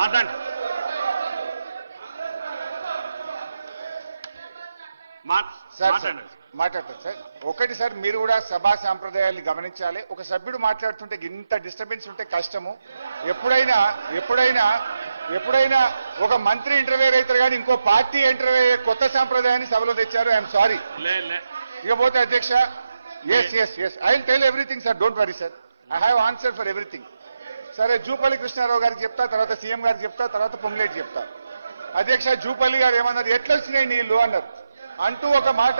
మాట్లాడండి. మాట్లాడతారు సార్. ఒకటి సార్, మీరు కూడా సభా సాంప్రదాయాన్ని గమనించాలి. ఒక సభ్యుడు మాట్లాడుతుంటే ఇంత డిస్టర్బెన్స్ ఉంటే కష్టము. ఎప్పుడైనా ఒక మంత్రి ఇంటర్వ్యూ అవుతారు కానీ ఇంకో పార్టీ ఇంటర్వ్యూ కొత్త సాంప్రదాయాన్ని సభలో తెచ్చారు. I'm sorry. ఇకపోతే అధ్యక్ష, yes I will tell everything sir, don't worry sir, I have answer for everything. సరే, జూపల్లి కృష్ణారావు గారికి చెప్తా, తర్వాత సీఎం గారికి చెప్తా, తర్వాత పొంగులేటి చెప్తా. అధ్యక్ష, జూపల్లి గారు ఏమన్నారు, ఎట్లా వచ్చినాయి నీళ్లు అన్నారు అంటూ ఒక మాట.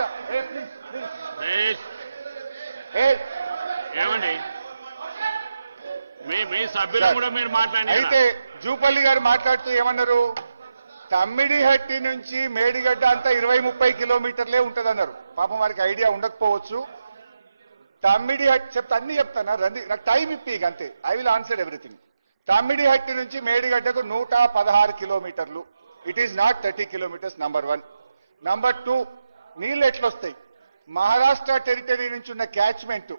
ఏమండి మీ సభ్యులు కూడా మీరు మాట్లాడి. అయితే జూపల్లి గారు మాట్లాడుతూ ఏమన్నారు, తమ్మిడిహట్టి నుంచి మేడిగడ్డ అంతా 20-30 కిలోమీటర్లే ఉంటదన్నారు. పాపం వారికి ఐడియా ఉండకపోవచ్చు. తమ్మిడిహట్టి చెప్తా, అన్ని చెప్తాను రండి, నాకు టైం ఇప్పి అంతే. I will answer everything. Tummidihatti నుంచి మేడిగడ్డకు 116 కిలోమీటర్లు. It is not 30 kilometres. Number 1. Number 2, నీళ్ళు ఎట్లొస్తాయి? మహారాష్ట్ర టెరిటరీ నుంచి ఉన్న క్యాచ్మెంట్,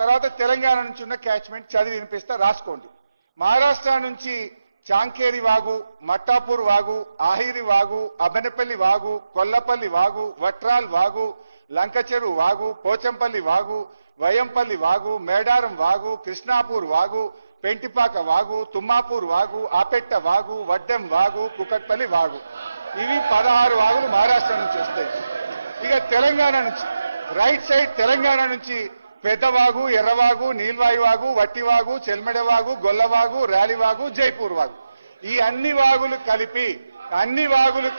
తర్వాత తెలంగాణ నుంచి ఉన్న క్యాచ్మెంట్ చదివి వినిపిస్తా, రాసుకోండి. మహారాష్ట్ర నుంచి చాంకేరి వాగు, మట్టాపూర్ వాగు, ఆహిరి వాగు, అబెనపల్లి వాగు, కొల్లపల్లి వాగు, వట్రాల్ వాగు, లంకచెరు వాగు, పోచంపల్లి వాగు, వయంపల్లి వాగు, మేడారం వాగు, కృష్ణాపూర్ వాగు, పెంటిపాక వాగు, తుమ్మాపూర్ వాగు, ఆపెట్ట వాగు, వడ్డెం వాగు, కుకట్పల్లి వాగు. ఇవి 16 వాగులు మహారాష్ట్ర నుంచి వస్తాయి. ఇక తెలంగాణ నుంచి రైట్ సైడ్, తెలంగాణ నుంచి పెద్దవాగు, ఎర్రవాగు, నీల్వాయి వాగు, వట్టివాగు, చెల్మెడవాగు, గొల్లవాగు, ర్యాలివాగు, జైపూర్ వాగు. ఈ అన్ని వాగులు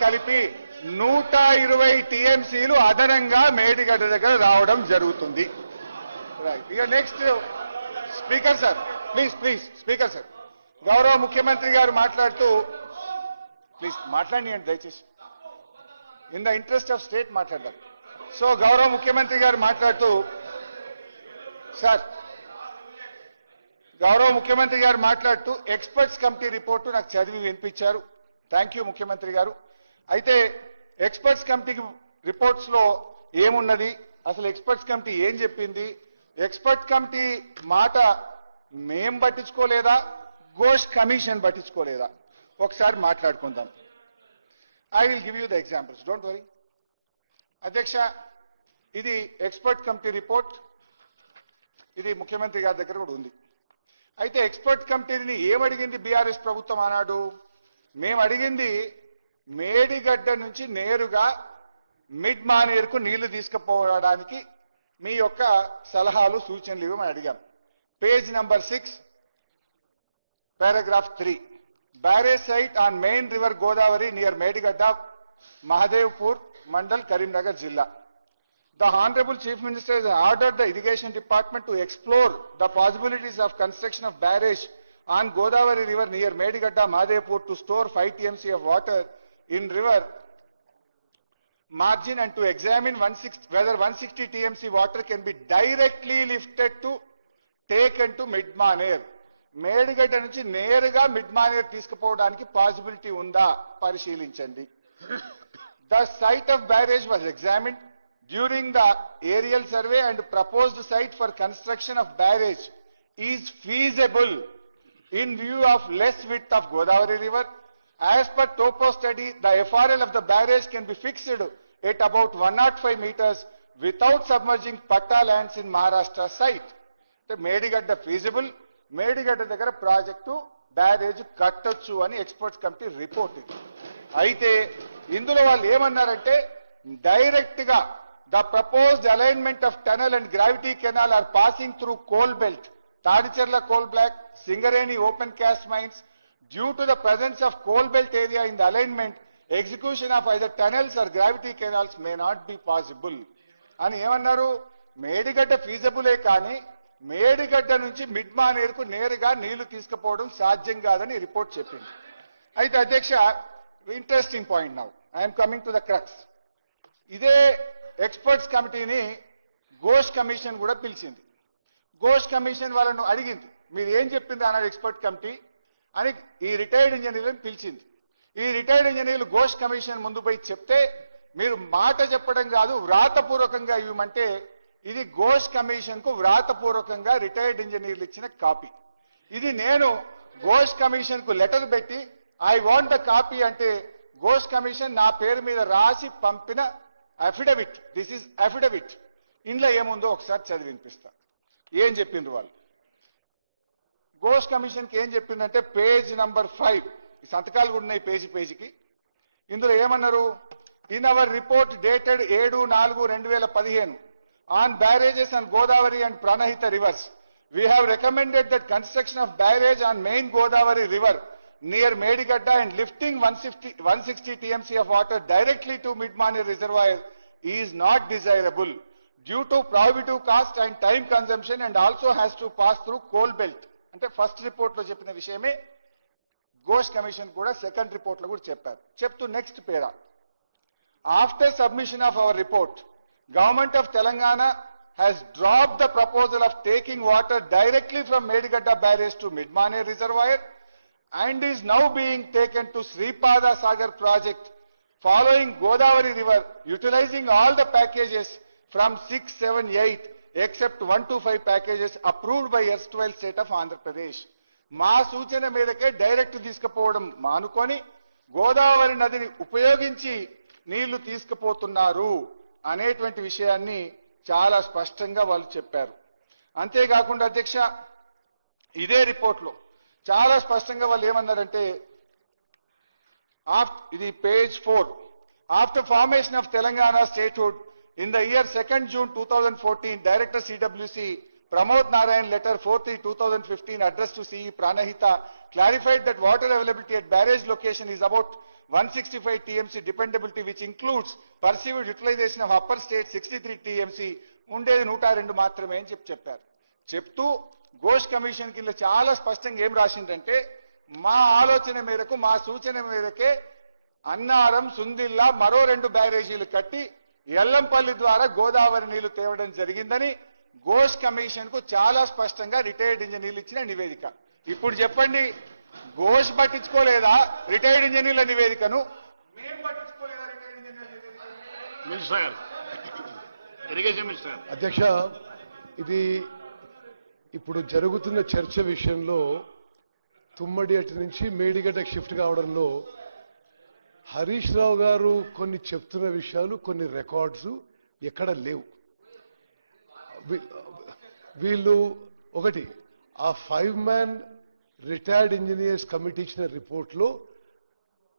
కలిపి 120 టీఎంసీలు అదనంగా మేడిగడ్డ దగ్గర రావడం జరుగుతుంది. ఇక next speaker sir, please speaker sir, గౌరవ ముఖ్యమంత్రి గారు మాట్లాడుతూ, ప్లీజ్ మాట్లాడియండి దయచేసి, in the interest of state మాట్లాడదాం. సో గౌరవ ముఖ్యమంత్రి గారు మాట్లాడుతూ, సార్ గౌరవ ముఖ్యమంత్రి గారు మాట్లాడుతూ ఎక్స్పర్ట్స్ కమిటీ రిపోర్టు నాకు చదివి వినిపించారు. థ్యాంక్ యూ ముఖ్యమంత్రి గారు. అయితే ఎక్స్పర్ట్స్ కమిటీ రిపోర్ట్స్ లో ఏమున్నది, అసలు ఎక్స్పర్ట్స్ కమిటీ ఏం చెప్పింది, ఎక్స్పర్ట్ కమిటీ మాట మేం పట్టించుకోలేదా, ఘోష్ కమిషన్ పట్టించుకోలేదా, ఒకసారి మాట్లాడుకుందాం. I will give you the examples, don't worry. అధ్యక్ష, ఇది ఎక్స్పర్ట్ కమిటీ రిపోర్ట్, ఇది ముఖ్యమంత్రి గారి దగ్గర కూడా ఉంది. అయితే ఎక్స్పర్ట్ కమిటీని ఏమడిగింది బీఆర్ఎస్ ప్రభుత్వం ఆనాడు? మేము అడిగింది మేడిగడ్డ నుంచి నేరుగా మిడ్ మానేరుకు నీళ్లు తీసుకుపోవడానికి మీ యొక్క సలహాలు సూచనలు ఇవ్వమని అడిగాం. Page number 6, paragraph 3, barrage site on main river Godavari near Medigadda, Mahadevpur, Mandal, Karimnagar Jilla. The Honorable Chief Minister has ordered the Irrigation Department to explore the possibilities of construction of barrage on Godavari River near Medigadda, Mahadevpur to store 5 TMC of water in river margin and to examine whether 160 TMC water can be directly lifted to taken to Midmaner. Medigadda నుంచి నేరుగా మిడ్మానేర్ తీసుకుపోవడానికి possibility ఉందా పరిశీలించండి. The site of barrage was examined during the aerial survey and proposed site for construction of barrage is feasible in view of less width of Godavari River. As per topo study, the FRL of the barrage can be fixed at about 105 meters without submerging Patta lands in Maharashtra site. The Medigadda feasible, Medigadda దగ్గర project barrage కట్టొచ్చు అని experts committee report ఇది. అయితే ఇందులో వాళ్ళు ఏమన్నారంటే, direct గా the proposed alignment of tunnel and gravity canal are passing through coal belt, Tadicherla coal block, Singareni open cast mines. Due to the presence of coal belt area in the alignment, execution of either tunnels or gravity canals may not be possible అని ఏమన్నారు. మేడిగడ్డ ఫీజబులే కానీ మేడిగడ్డ నుంచి మిడ్మానేరుకు నేరుగా నీళ్లు తీసుకుపోవడం సాధ్యం కాదని report చెప్పింది. అయితే అధ్యక్ష, interesting point now I'm coming to the crux. ఇదే ఎక్స్పర్ట్స్ కమిటీని ఘోష్ కమిషన్ కూడా పిలిచింది. ఘోష్ కమిషన్ వాళ్ళను అడిగింది, మీరు ఏం చెప్పింది అన్నాడు ఎక్స్పర్ట్ కమిటీ అని ఈ రిటైర్డ్ ఇంజనీర్లను పిలిచింది. ఈ రిటైర్డ్ ఇంజనీర్లు ఘోష్ కమిషన్ ముందు పోయి చెప్తే, మీరు మాట చెప్పడం కాదు వ్రాతపూర్వకంగా ఇవ్వమంటే, ఇది ఘోష్ కమిషన్ కు వ్రాతపూర్వకంగా రిటైర్డ్ ఇంజనీర్లు ఇచ్చిన కాపీ. ఇది నేను ఘోష్ కమిషన్ కు లెటర్ పెట్టి ఐ వాంట్ ద కాపీ అంటే ఘోష్ కమిషన్ నా పేరు మీద రాసి పంపిన అఫిడవిట్. This is affidavit. ఇందులో ఏముందో ఒకసారి చదివి వినిపిస్తా. ఏం చెప్పిండ్రు వాళ్ళు? ఘోష్ కమిషన్ కి ఏం చెప్పిందంటే పేజ్ నంబర్ 5, ఈ సంతకాలు కూడా ఉన్నాయి పేజీకి. ఇందులో ఏమన్నారు? In our report dated 7/4/2015 on barrages and Godavari and Pranahita reverse we have recommended that construction of barrage on main Godavari river near Medigadda and lifting 160 TMC of water directly to Midmani reservoir is not desirable due to prohibitive cost and time consumption and also has to pass through coal belt. అంటే first report లో చెప్పిన విషయమే Ghosh commission కూడా second report లో కూడా చెప్పారు. చెప్తూ next para, after submission of our report government of Telangana has dropped the proposal of taking water directly from Medigadda barrage to Midmane reservoir and is now being taken to Sripada Sagar project following Godavari river, utilizing all the packages from 6, 7, 8 except 1 to 5 packages approved by erstwhile state of Andhra Pradesh. మా సూచన మేరకే direct తీసుకుపోవడం మానుకొని గోదావరి నదిని ఉపయోగించి నీళ్లు తీసుకుపోతున్నారు అనేటువంటి విషయాన్ని చాలా స్పష్టంగా వాళ్ళు చెప్పారు. అంతేకాకుండా అధ్యక్ష, ఇదే రిపోర్ట్లో చాలా స్పష్టంగా వాళ్ళు ఏమన్నారంటే, ఇది page 4, after formation of Telangana statehood in the year 2 June 2014 director CWC Pramod Narayan letter 4/3/2015 addressed to CE Pranahita clarified that water availability at barrage location is about 165 TMC dependability which includes perceived utilization of upper state 63 TMC ఉండేది 102 మాత్రమే అని చెప్పారు. చెప్తూ Ghosh commission కింద చాలా స్పష్టంగా ఏం రాసిందంటే, మా ఆలోచన మేరకు మా సూచన మేరకే అన్నారం, సుందిల్లా మరో 2 బ్యారేజీలు కట్టి ఎల్లంపల్లి ద్వారా గోదావరి నీళ్లు తేవడం జరిగిందని ఘోష్ కమిషన్ కు చాలా స్పష్టంగా రిటైర్డ్ ఇంజనీర్లు ఇచ్చిన నివేదిక. ఇప్పుడు చెప్పండి, ఘోష్ పట్టించుకోలేదా రిటైర్డ్ ఇంజనీర్ల నివేదికను? మేము పట్టించుకోలేదా రిటైర్డ్ ఇంజనీర్ల నివేదికను? Minister, irrigation minister. అధ్యక్ష, ఇది ఇప్పుడు జరుగుతున్న చర్చ విషయంలో తుమ్మడి అటు నుంచి మేడిగడ్డకు షిఫ్ట్ కావడంలో హరీష్ రావు గారు కొన్ని చెప్తున్న విషయాలు, కొన్ని రికార్డ్స్ ఎక్కడ లేవు. వీళ్ళు ఒకటి, ఆ 5-man రిటైర్డ్ ఇంజనీర్స్ కమిటీ ఇచ్చిన రిపోర్ట్లో,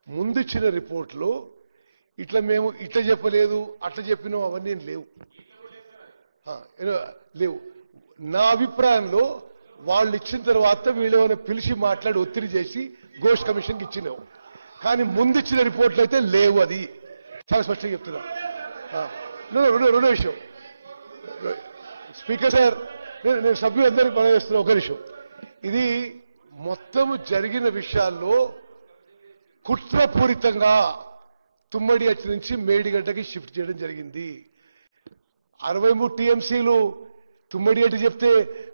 ముందు ఇచ్చిన రిపోర్ట్లో ఇట్లా మేము ఇట్లా చెప్పలేదు, అట్లా చెప్పినాం, అవన్నీ లేవు. నా అభిప్రాయంలో వాళ్ళు ఇచ్చిన తర్వాత వీళ్ళు ఏమైనా పిలిచి మాట్లాడి ఒత్తిడి చేసి ఘోష్ కమిషన్కి ఇచ్చినావు, కానీ ముందు ఇచ్చిన రిపోర్ట్లు అయితే లేవు. అది చాలా స్పష్టంగా చెప్తున్నా. రెండో విషయం, స్పీకర్ సార్, నేను సభ్యులందరికీ మనవేస్తున్నా ఒక విషయం. ఇది మొత్తం జరిగిన విషయాల్లో కుట్రపూరితంగా తుమ్మడి అచ్చి నుంచి మేడిగడ్డకి షిఫ్ట్ చేయడం జరిగింది. 63 TMCలు తుమ్మడి అట్టి చెప్తే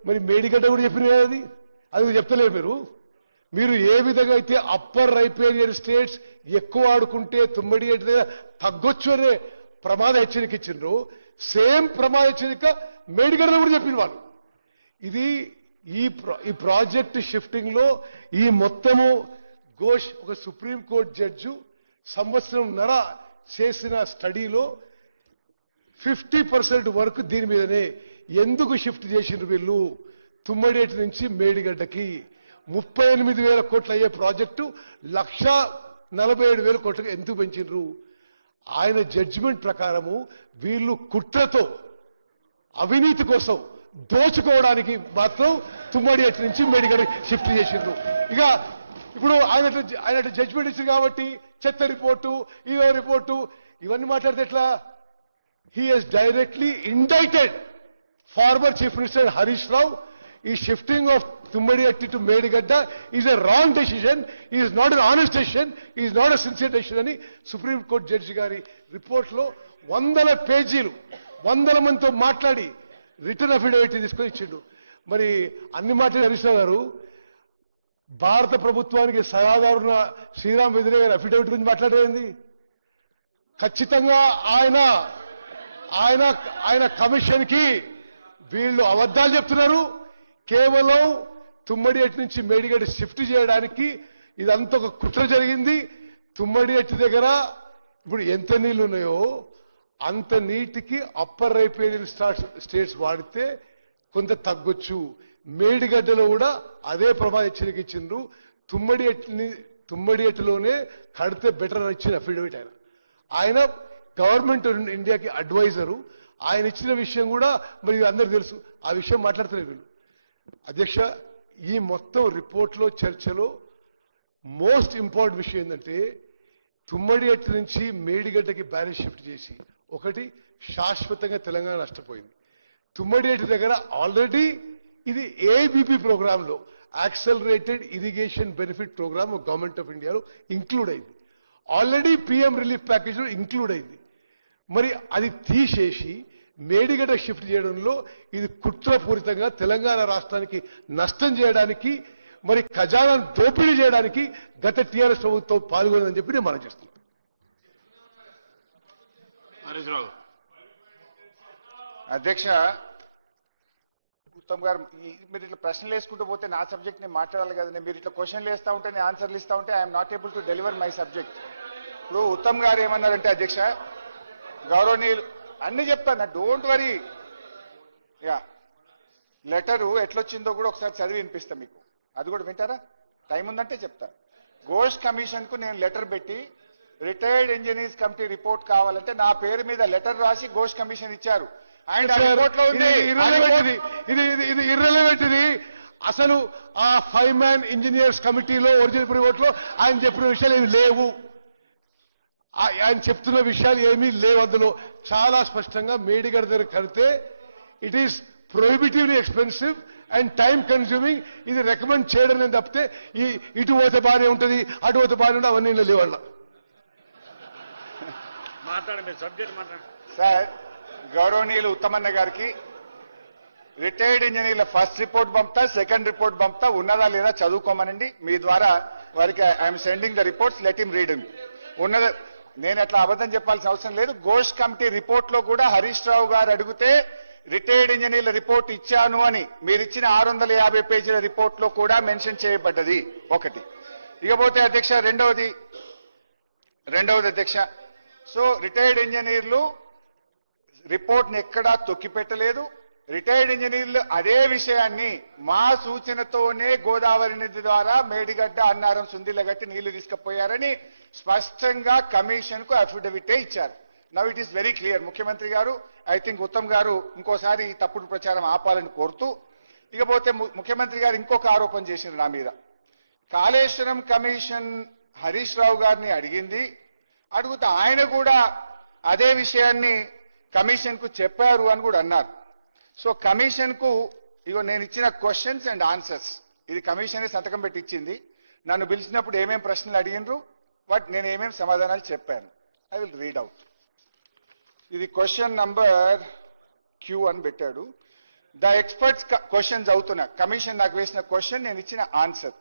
మరి మేడిగడ్డ కూడా చెప్పిన అది చెప్తలేదు. మీరు ఏ విధంగా అయితే అప్పర్ రైపేరియర్ స్టేట్స్ ఎక్కువ ఆడుకుంటే తుమ్మడి అట్టి దగ్గర తగ్గొచ్చు అనే ప్రమాద హెచ్చరిక ఇచ్చిండ్రు, సేమ్ ప్రమాద హెచ్చరిక మేడిగడ్డ కూడా చెప్పిన వాళ్ళు. ఇది ఈ ప్రాజెక్ట్ షిఫ్టింగ్ లో ఈ మొత్తము ఘోష్ ఒక సుప్రీంకోర్టు జడ్జు సంవత్సరంన్నర చేసిన స్టడీలో 50% వరకు దీని మీదనే. ఎందుకు షిఫ్ట్ చేసిండ్రు వీళ్ళు తుమ్మడేటి నుంచి మేడిగడ్డకి? 38,000 కోట్లు అయ్యే ప్రాజెక్టు 1,47,000 కోట్లకు ఎందుకు పెంచిండ్రు? ఆయన జడ్జిమెంట్ ప్రకారము వీళ్ళు కుట్రతో అవినీతి కోసం దోచుకోవడానికి మాత్రం తుమ్మడి అటు నుంచి మేడిగడ్డ షిఫ్ట్ చేసిండ్రు. ఇక ఇప్పుడు ఆయన జడ్జిమెంట్ ఇచ్చింది కాబట్టి చెత్త రిపోర్టు, ఇదో రిపోర్టు, ఇవన్నీ మాట్లాడితే ఎట్లా? He has directly indicted former chief minister Harish Rao. ఈ shifting of Tummidihatti to Medigadda is a wrong decision, is not an honest decision, is not a sincere decision అని సుప్రీంకోర్టు జడ్జి గారి రిపోర్ట్లో 100 పేజీలు 100 మందితో మాట్లాడి రిటర్న్ అఫిడవిట్ తీసుకొని ఇచ్చిండు. మరి అన్ని మాటలు హరీష్ రావు గారు భారత ప్రభుత్వానికి సలహాదారున్న శ్రీరామ్ వెదిరే గారి అఫిడవిట్ గురించి మాట్లాడేది. ఖచ్చితంగా ఆయన కమిషన్ కి వీళ్ళు అబద్ధాలు చెప్తున్నారు. కేవలం తుమ్మడిహట్టి నుంచి మేడిగడ్డ షిఫ్ట్ చేయడానికి ఇదంతా ఒక కుట్ర జరిగింది. తుమ్మడిహట్టి దగ్గర ఇప్పుడు ఎంత నీళ్లు ఉన్నాయో అంత నీటికి అప్పర్ రైపేరియన్ స్టేట్స్ వాడితే కొంత తగ్గొచ్చు. మేడిగడ్డలో కూడా అదే ప్రమాద హెచ్చరిక ఇచ్చిండ్రు. తుమ్మడిహట్టిలోనే కడితే బెటర్ అని ఇచ్చిన అఫిడవిట్ ఆయన గవర్నమెంట్ ఇండియాకి అడ్వైజరు. ఆయన ఇచ్చిన విషయం కూడా మరి అందరూ తెలుసు. ఆ విషయం మాట్లాడుతున్నారు వీళ్ళు. అధ్యక్ష, ఈ మొత్తం రిపోర్ట్లో చర్చలో మోస్ట్ ఇంపార్టెంట్ విషయం ఏంటంటే తుమ్మడిహట్టి నుంచి మేడిగడ్డకి బ్యారేజ్ షిఫ్ట్ చేసి ఒకటి శాశ్వతంగా తెలంగాణ నష్టపోయింది. తుమ్మడిహట్టి దగ్గర ఆల్రెడీ ఇది ఏబీపీ ప్రోగ్రాంలో accelerated irrigation benefit programme government of ఇండియాలో ఇంక్లూడ్ అయింది. ఆల్రెడీ పిఎం రిలీఫ్ ప్యాకేజ్లో ఇంక్లూడ్ అయింది. మరి అది తీసేసి మేడిగడ్డ షిఫ్ట్ చేయడంలో ఇది కుట్రపూరితంగా తెలంగాణ రాష్ట్రానికి నష్టం చేయడానికి, మరి ఖజానాను దోపిడీ చేయడానికి గత టీఆర్ఎస్ ప్రభుత్వం పాల్గొనదని చెప్పి నేను మనం చేస్తున్నాను. హరీష్ రావు అధ్యక్ష, ఉత్తమ్ గారు మీరు ఇట్లా ప్రశ్నలు వేసుకుంటూ పోతే నా సబ్జెక్ట్ నేను మాట్లాడాలి కదా. మీరు ఇట్లా క్వశ్చన్లు వేస్తా ఉంటే నేను ఆన్సర్లు ఇస్తా ఉంటే I'm not able to deliver my subject. ఇప్పుడు ఉత్తమ్ గారు ఏమన్నారంటే అధ్యక్ష, గౌరవనీయులు అన్ని చెప్తాను, డోంట్ వరీ. యా, లెటరు ఎట్లొచ్చిందో కూడా ఒకసారి చదివి వినిపిస్తా మీకు. అది కూడా వింటారా? టైం ఉందంటే చెప్తా. ఘోష్ కమిషన్ కు నేను లెటర్ పెట్టి రిటైర్డ్ ఇంజనీర్స్ కమిటీ రిపోర్ట్ కావాలంటే నా పేరు మీద లెటర్ రాసి ఘోష్ కమిషన్ ఇచ్చారు. అండ్ ఆ రిపోర్ట్ లో ఉంది ఇది ఇర్రెలవెంట్. ఇది అసలు ఆ 5 man ఇంజనీర్స్ కమిటీలో ఒరిజినల్ రిపోర్ట్ లో ఆయన చెప్పిన విషయాలు ఏమి లేవు. ఆయన చెప్తున్న విషయాలు ఏమీ లేవు. అందులో చాలా స్పష్టంగా మేడిగడ్డ దగ్గర కడితే it is prohibitively expensive and time consuming. ఇది రికమెండ్ చేయడం నేను తప్పితే ఇటు పోతే బాగానే ఉంటుంది, అటు పోతే బాగానే ఉంటుంది, అవన్నీ లేవాళ్ళ. మాట్లాడండి, సబ్జెక్ట్ మాట్లాడండి సార్. గౌరవనీయులు ఉత్తమన్న గారికి రిటైర్డ్ ఇంజనీర్ల ఫస్ట్ రిపోర్ట్ పంపుతా, సెకండ్ రిపోర్ట్ పంపుతా, ఉన్నదా లేదా చదువుకోమనండి. మీ ద్వారా వారికి I'm sending the reports, let him read. ఉన్నదా నేను అట్లా అబద్ధం చెప్పాల్సిన అవసరం లేదు. ఘోష్ కమిటీ రిపోర్ట్ లో కూడా హరీష్ రావు గారు అడిగితే రిటైర్డ్ ఇంజనీర్ల రిపోర్ట్ ఇచ్చాను అని మీరు ఇచ్చిన 650 పేజీల రిపోర్ట్ లో కూడా మెన్షన్ చేయబడ్డది ఒకటి. ఇకపోతే అధ్యక్ష రెండవది అధ్యక్ష, సో రిటైర్డ్ ఇంజనీర్లు రిపోర్ట్ ని ఎక్కడా తొక్కిపెట్టలేదు. రిటైర్డ్ ఇంజనీర్లు అదే విషయాన్ని మా సూచనతోనే గోదావరి నది ద్వారా మేడిగడ్డ, అన్నారం, సుందిలగట్టి నీళ్లు తీసుకుపోయారని స్పష్టంగా కమిషన్ కు అఫిడవిటే ఇచ్చారు. Now it is very clear. ముఖ్యమంత్రి గారు, ఐ థింక్ ఉత్తమ్ గారు ఇంకోసారి ఈ తప్పుడు ప్రచారం ఆపాలని కోరుతూ, ఇకపోతే ముఖ్యమంత్రి గారు ఇంకొక ఆరోపణ చేసింది నా మీద. కాళేశ్వరం కమిషన్ హరీష్ రావు గారిని అడిగితే ఆయన కూడా అదే విషయాన్ని కమిషన్ కు చెప్పారు అని కూడా అన్నారు. సో కమిషన్ కు ఇగో నేను ఇచ్చిన క్వశ్చన్స్ అండ్ ఆన్సర్స్, ఇది కమిషన్ సంతకం పెట్టి ఇచ్చింది. నన్ను పిలిచినప్పుడు ఏమేం ప్రశ్నలు అడిగినరు, బట్ నేను ఏమేం సమాధానాలు చెప్పాను. I will read out. ఇది క్వశ్చన్ నంబర్ క్యూ అని పెట్టాడు. ద ఎక్స్పర్ట్స్ క్వశ్చన్స్ అవుతున్నా, కమిషన్ నాకు వేసిన క్వశ్చన్, నేను ఇచ్చిన answer.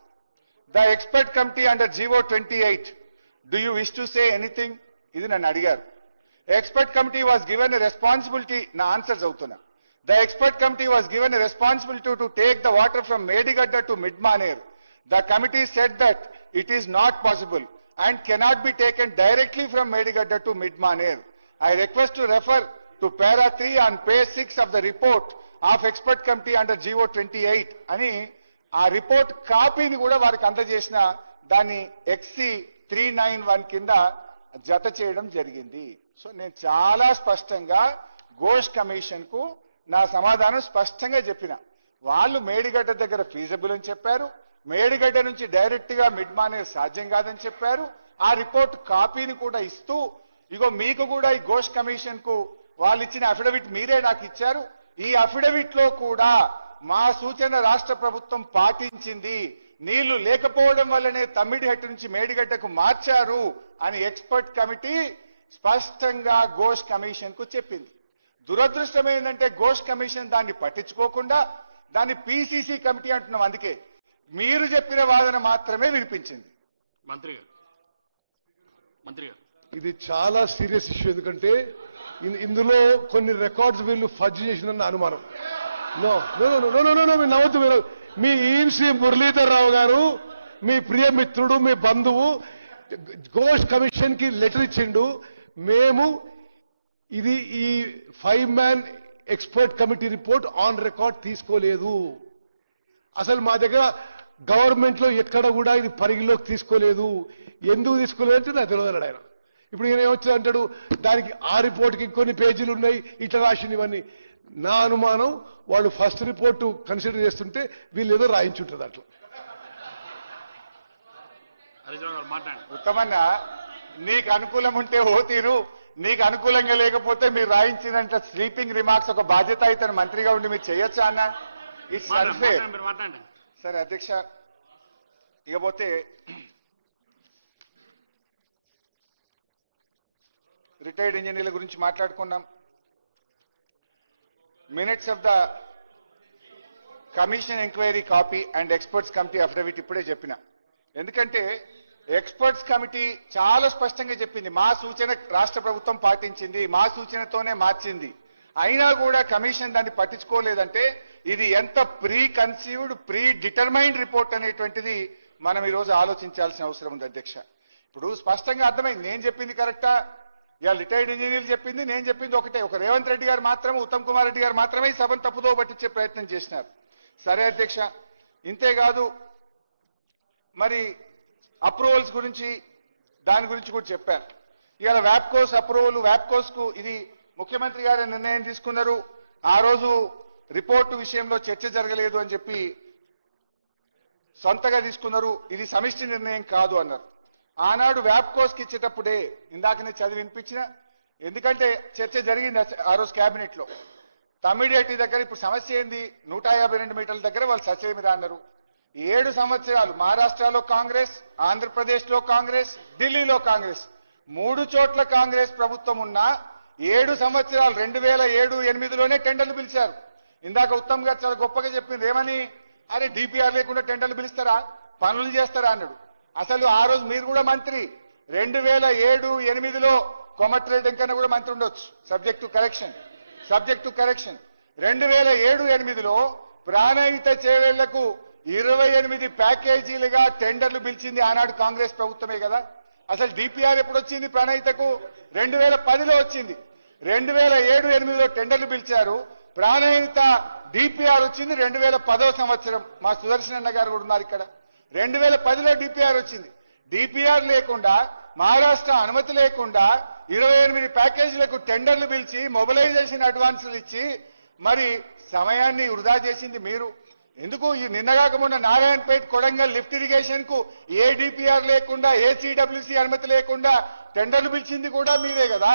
The expert committee under GO 28, do you wish to say anything? ఇది నన్ను అడిగారు. Expert committee was given a responsibility, నా ఆన్సర్స్ అవుతున్నా. The expert committee was given a responsibility to take the water from Medigadda to Midmaner. The committee said that it is not possible and cannot be taken directly from Medigadda to Midmaner. I request to refer to para 3 on page 6 of the report of expert committee under GO 28 అని ఆ report కాపీని కూడా వారికి అందజేసిన దాన్ని XC 391 కింద జత చేయడం జరిగింది. సో నేను చాలా స్పష్టంగా ఘోష్ కమిషన్ కు నా సమాధానం స్పష్టంగా చెప్పిన. వాళ్ళు మేడిగడ్డ దగ్గర ఫీజబుల్ అని చెప్పారు, మేడిగడ్డ నుంచి డైరెక్ట్ గా మిడ్మానేర్ సాధ్యం కాదని చెప్పారు. ఆ రిపోర్ట్ కాపీని కూడా ఇస్తూ, ఇగో మీకు కూడా ఈ ఘోష్ కమిషన్ కు వాళ్ళు ఇచ్చిన అఫిడవిట్ మీరే నాకు ఇచ్చారు. ఈ అఫిడవిట్ లో కూడా మా సూచన రాష్ట్ర ప్రభుత్వం పాటించింది, నీళ్లు లేకపోవడం వల్లనే తమ్మిడిహట్టు నుంచి మేడిగడ్డకు మార్చారు అని ఎక్స్పర్ట్ కమిటీ స్పష్టంగా ఘోష్ కమిషన్ కు చెప్పింది. దురదృష్టం ఏంటంటే ఘోష్ కమిషన్ దాన్ని పట్టించుకోకుండా దాన్ని పిసిసి కమిటీ అంటున్నాం. అందుకే మీరు చెప్పిన వాదన మాత్రమే వినిపించింది. మంత్రి గారు ఇది చాలా సీరియస్ ఇష్యూ. ఎందుకంటే ఇందులో కొన్ని రికార్డ్స్ వీళ్ళు ఫజ్ చేసిన అనుమానం. No no no no no no no నవ్వద్దు. మీ ఈఎన్సీ మురళీధర్ రావు గారు మీ ప్రియమిత్రుడు మీ బంధువు ఘోష్ కమిషన్ కి లెటర్ ఇచ్చిండు. మేము ఇది ఈ 5-man expert committee report on record తీసుకోలేదు. అసలు మా దగ్గర గవర్నమెంట్ లో ఎక్కడ కూడా ఇది పరిగిలోకి తీసుకోలేదు. ఎందుకు తీసుకోలేదంటే నాకు తెలియదు ఆయన. ఇప్పుడు ఈయన ఏమొచ్చింది అంటాడు, దానికి ఆ రిపోర్ట్కి కొన్ని పేజీలు ఉన్నాయి ఇట్లా రాసినవన్నీ. నా అనుమానం వాళ్ళు ఫస్ట్ రిపోర్టు కన్సిడర్ చేస్తుంటే వీళ్ళు ఏదో రాయించుంటారు అట్లా. ఉత్తమన్న, నీకు అనుకూలం ఉంటే ఓ తీరు, నీకు అనుకూలంగా లేకపోతే మీరు రాయించినంత స్లీపింగ్ రిమార్క్స్ ఒక బాధ్యత అయితే మంత్రిగా ఉండి మీరు చేయొచ్చా అన్న? It's unfair. సరే అధ్యక్ష, ఇకపోతే రిటైర్డ్ ఇంజనీర్ల గురించి మాట్లాడుకున్నాం. Minutes of the commission enquiry copy and experts committee affidavit ఇప్పుడే చెప్పిన. ఎందుకంటే ఎక్స్పర్ట్స్ కమిటీ చాలా స్పష్టంగా చెప్పింది, మా సూచన రాష్ట్ర ప్రభుత్వం పాటించింది, మా సూచనతోనే మార్చింది. అయినా కూడా కమిషన్ దాన్ని పట్టించుకోలేదంటే ఇది ఎంత pre conceived pre determined report అనేటువంటిది మనం ఈరోజు ఆలోచించాల్సిన అవసరం ఉంది అధ్యక్ష. ఇప్పుడు స్పష్టంగా అర్థమైంది, నేను చెప్పింది కరెక్టా, ఇవాళ రిటైర్డ్ ఇంజనీర్లు చెప్పింది, నేను చెప్పింది ఒకటే. ఒక రేవంత్ రెడ్డి గారు మాత్రమే, ఉత్తమ్ కుమార్ రెడ్డి గారు మాత్రమే ఈ సభను తప్పుదో పట్టించే ప్రయత్నం చేసినారు. సరే అధ్యక్ష, ఇంతేకాదు మరి అప్రూవల్స్ గురించి దాని గురించి కూడా చెప్పారు. ఇవాళ వ్యాప్కోస్ అప్రూవల్, వ్యాప్కోస్ కు ఇది ముఖ్యమంత్రి గారు నిర్ణయం తీసుకున్నారు. ఆ రోజు రిపోర్టు విషయంలో చర్చ జరగలేదు అని చెప్పి సొంతగా తీసుకున్నారు. ఇది సమిష్టి నిర్ణయం కాదు అన్నారు. ఆనాడు వ్యాప్కోస్ కి ఇచ్చేటప్పుడే ఇందాకనే చదివి వినిపించిన, ఎందుకంటే చర్చ జరిగింది ఆ రోజు కేబినెట్ లో. తమ్మిడిహట్టి దగ్గర ఇప్పుడు సమస్య ఏంది, 152 మీటర్ల దగ్గర వాళ్ళు సచేమిరా అన్నారు. 7 సంవత్సరాలు మహారాష్ట్రలో కాంగ్రెస్, ఆంధ్రప్రదేశ్ లో కాంగ్రెస్, ఢిల్లీలో కాంగ్రెస్, 3 చోట్ల కాంగ్రెస్ ప్రభుత్వం ఉన్నా 7 సంవత్సరాలు 2007-8లోనే టెండర్లు పిలిచారు. ఇందాక ఉత్తమ్ గారు చాలా గొప్పగా చెప్పింది, ఏమని, అరే డిపిఆర్ లేకుండా టెండర్లు పిలుస్తారా, పనులు చేస్తారా అన్నాడు. అసలు ఆ రోజు మీరు కూడా మంత్రి, 2007-8లో కోమటిరెడ్డి వెంకన్న కూడా మంత్రి ఉండొచ్చు, సబ్జెక్ట్ టు కరెక్షన్. 2007-8లో ప్రాణహిత చేవేళ్లకు 28 ప్యాకేజీలుగా టెండర్లు పిలిచింది ఆనాడు కాంగ్రెస్ ప్రభుత్వమే కదా. అసలు డిపిఆర్ ఎప్పుడు వచ్చింది ప్రాణహితకు? 2010లో వచ్చింది. 2007-8లో టెండర్లు పిలిచారు. ప్రాణహిత డిపిఆర్ వచ్చింది 2010వ సంవత్సరం. మా సుదర్శన్ అన్న గారు కూడా ఉన్నారు ఇక్కడ. 2010లో డిపిఆర్ వచ్చింది. డిపిఆర్ లేకుండా, మహారాష్ట్ర అనుమతి లేకుండా 28 ప్యాకేజీలకు టెండర్లు పిలిచి మొబిలైజేషన్ అడ్వాన్సులు ఇచ్చి మరి సమయాన్ని వృధా చేసింది మీరు. ఎందుకు ఈ నిన్నగాక మొన్న నారాయణపేట కొడంగల్ లిఫ్ట్ ఇరిగేషన్ కు ఏ డిపిఆర్ లేకుండా, ఏ సిడబ్ల్యూసీ అనుమతి లేకుండా టెండర్లు పిలిచింది కూడా మీరే కదా.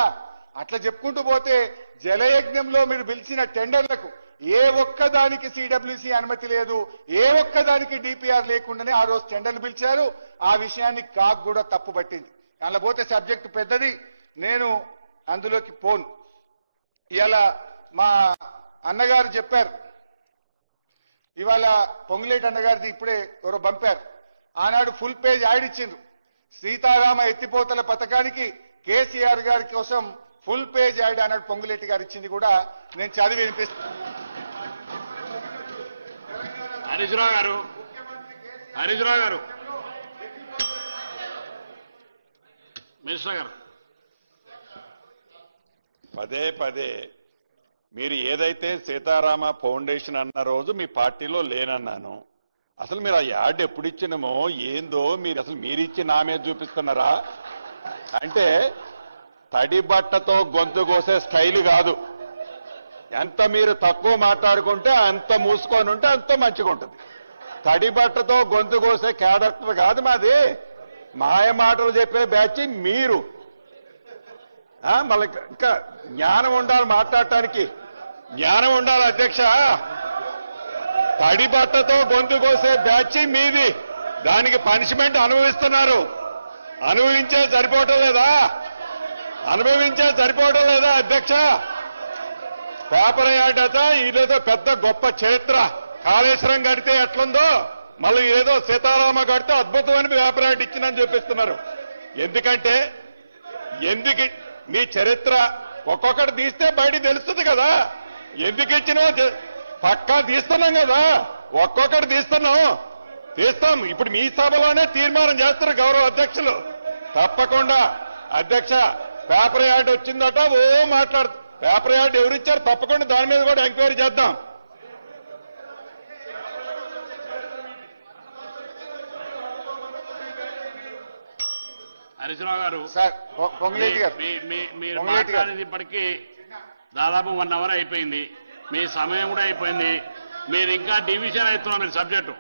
అట్లా చెప్పుకుంటూ పోతే జలయజ్ఞంలో మీరు పిలిచిన టెండర్లకు ఏ ఒక్కదానికి సిడబ్ల్యూసీ అనుమతి లేదు, ఏ ఒక్కదానికి డిపిఆర్ లేకుండానే ఆ రోజు టెండర్లు పిలిచారు. ఆ విషయాన్ని కాగ్ కూడా తప్పు పట్టింది. అందులో పోతే సబ్జెక్టు పెద్దది, నేను అందులోకి పోను. ఇలా మా అన్నగారు చెప్పారు, ఇవాళ పొంగులేటి అన్నగారిది ఇప్పుడే ఎవరో పంపారు. ఆనాడు ఫుల్ పేజ్ యాడ్ ఇచ్చిండ్రు. సీతారామ ఎత్తిపోతల పథకానికి కేసీఆర్ గారి కోసం ఫుల్ పేజ్ యాడ్ అన్నాడు పొంగులేటి గారు ఇచ్చింది కూడా నేను చదివి వినిపిస్తాను. హరీష్ రావు గారు మినిస్టర్ గారు, పదే మీరు ఏదైతే సీతారామ ఫౌండేషన్ అన్న రోజు మీ పార్టీలో లేనన్నాను. అసలు మీరు ఆ యాడ్ ఎప్పుడు ఇచ్చినామో ఏందో మీరు అసలు మీరిచ్చి నా మీద చూపిస్తున్నారా అంటే తడి బట్టతో గొంతు కోసే స్టైల్ కాదు. ఎంత మీరు తక్కువ మాట్లాడుకుంటే అంత మూసుకొని ఉంటే అంత మంచిగా ఉంటుంది. తడి బట్టతో గొంతు కోసే క్యారెక్టర్ కాదు మాది. మాయ మాటలు చెప్పే బ్యాచ్ మీరు. మళ్ళీ ఇంకా జ్ఞానం ఉండాలి, మాట్లాడటానికి జ్ఞానం ఉండాలి అధ్యక్ష. తడి బట్టతో గొంతు కోసే బ్యాచ్ మీది. దానికి పనిష్మెంట్ అనుభవిస్తున్నారు. అనుభవించే సరిపోవటం లేదా అధ్యక్ష? పేపర్ యాడ్ అట ఇదేదో పెద్ద గొప్ప చరిత్ర. కాళేశ్వరం కడితే ఎట్లుందో మళ్ళీ ఏదో సీతారామ కడితే అద్భుతమైన పేపర్ యాడ్ ఇచ్చిందని చూపిస్తున్నారు. ఎందుకంటే మీ చరిత్ర ఒక్కొక్కటి తీస్తే బయట తెలుస్తుంది కదా. ఎందుకు ఇచ్చినా పక్కా తీస్తున్నాం కదా. ఒక్కొక్కటి తీస్తాం. ఇప్పుడు మీ సభలోనే తీర్మానం చేస్తారు గౌరవ అధ్యక్షులు. తప్పకుండా అధ్యక్ష పేపర్ యార్డ్ వచ్చిందట మాట్లాడుతూ పేపర్ యార్డ్ ఎవరిచ్చారు? తప్పకుండా దాని మీద కూడా ఎంక్వైరీ చేద్దాం. హరీశ్రావు గారు సార్ పొంగులేటి గారు మీరు మాట్లాడేది ఇప్పటికీ దాదాపు 1 అవర్ అయిపోయింది. మీ సమయం కూడా అయిపోయింది. మీరు ఇంకా డివిజన్ అవుతున్నారు మీరు సబ్జెక్టు.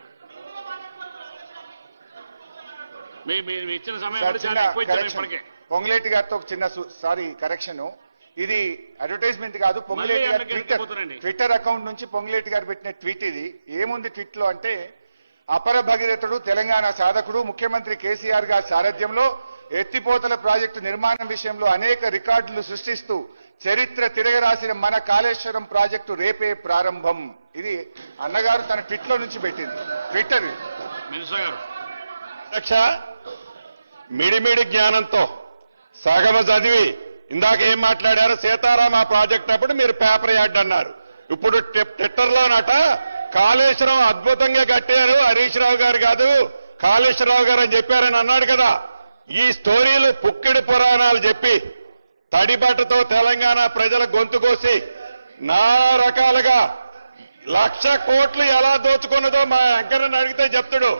మీరు ఇచ్చిన సమయం కూడా చాలా ఎక్కువ ఇచ్చారు ఇప్పటికే. పొంగులేటి గారితో ఒక చిన్న కరెక్షన్. ఇది అడ్వర్టైజ్మెంట్ కాదు. పొంగులేటి గారి ట్విట్టర్ అకౌంట్ నుంచి పొంగులేటి గారు పెట్టిన ట్వీట్ ఇది. ఏముంది ట్వీట్ లో అంటే, అపర భగీరథుడు తెలంగాణ సాధకుడు ముఖ్యమంత్రి కేసీఆర్ గారి సారథ్యంలో ఎత్తిపోతల ప్రాజెక్టు నిర్మాణం విషయంలో అనేక రికార్డులు సృష్టిస్తూ చరిత్ర తిరగరాసిన మన కాళేశ్వరం ప్రాజెక్టు రేపే ప్రారంభం. ఇది అన్నగారు తన ట్విట్ లో నుంచి పెట్టింది. ట్విట్టర్ మినిస్టర్ గారు అధ్యక్ష మిడిమిడి జ్ఞానంతో సగమ చదివి ఇందాక ఏం మాట్లాడారు? సీతారామ ప్రాజెక్ట్ అప్పుడు మీరు పేపర్ యార్డ్ అన్నారు. ఇప్పుడు ట్విట్టర్లోనట కాళేశ్వరం అద్భుతంగా కట్టారు హరీష్ రావు గారు కాదు కాళేశ్వరరావు గారు అని చెప్పారని అన్నాడు కదా. ఈ స్టోరీలు పుక్కిడి పురాణాలు చెప్పి తడిబట్టతో తెలంగాణ ప్రజల గొంతు కోసి నానా రకాలుగా 1,00,000 కోట్లు ఎలా దోచుకున్నదో మా వెంకన్నని అడిగితే చెప్తాడు.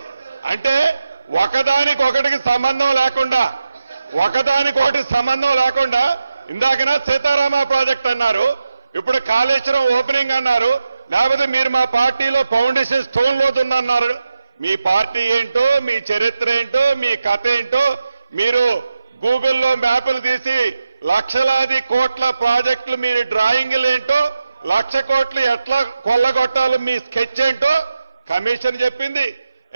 అంటే ఒకదానికొకటికి సంబంధం లేకుండా ఇందాకన సీతారామ ప్రాజెక్ట్ అన్నారు, ఇప్పుడు కాళేశ్వరం ఓపెనింగ్ అన్నారు, లేకపోతే మీరు మా పార్టీలో ఫౌండేషన్ స్టోన్ లోతున్నారు. మీ పార్టీ ఏంటో, మీ చరిత్ర ఏంటో, మీ కథ ఏంటో మీరు గూగుల్లో మ్యాపులు తీసి లక్షలాది కోట్ల ప్రాజెక్టులు మీ డ్రాయింగ్లు ఏంటో, 1,00,000 కోట్లు ఎట్లా కొల్లగొట్టాలో మీ స్కెచ్ ఏంటో కమిషన్ చెప్పింది,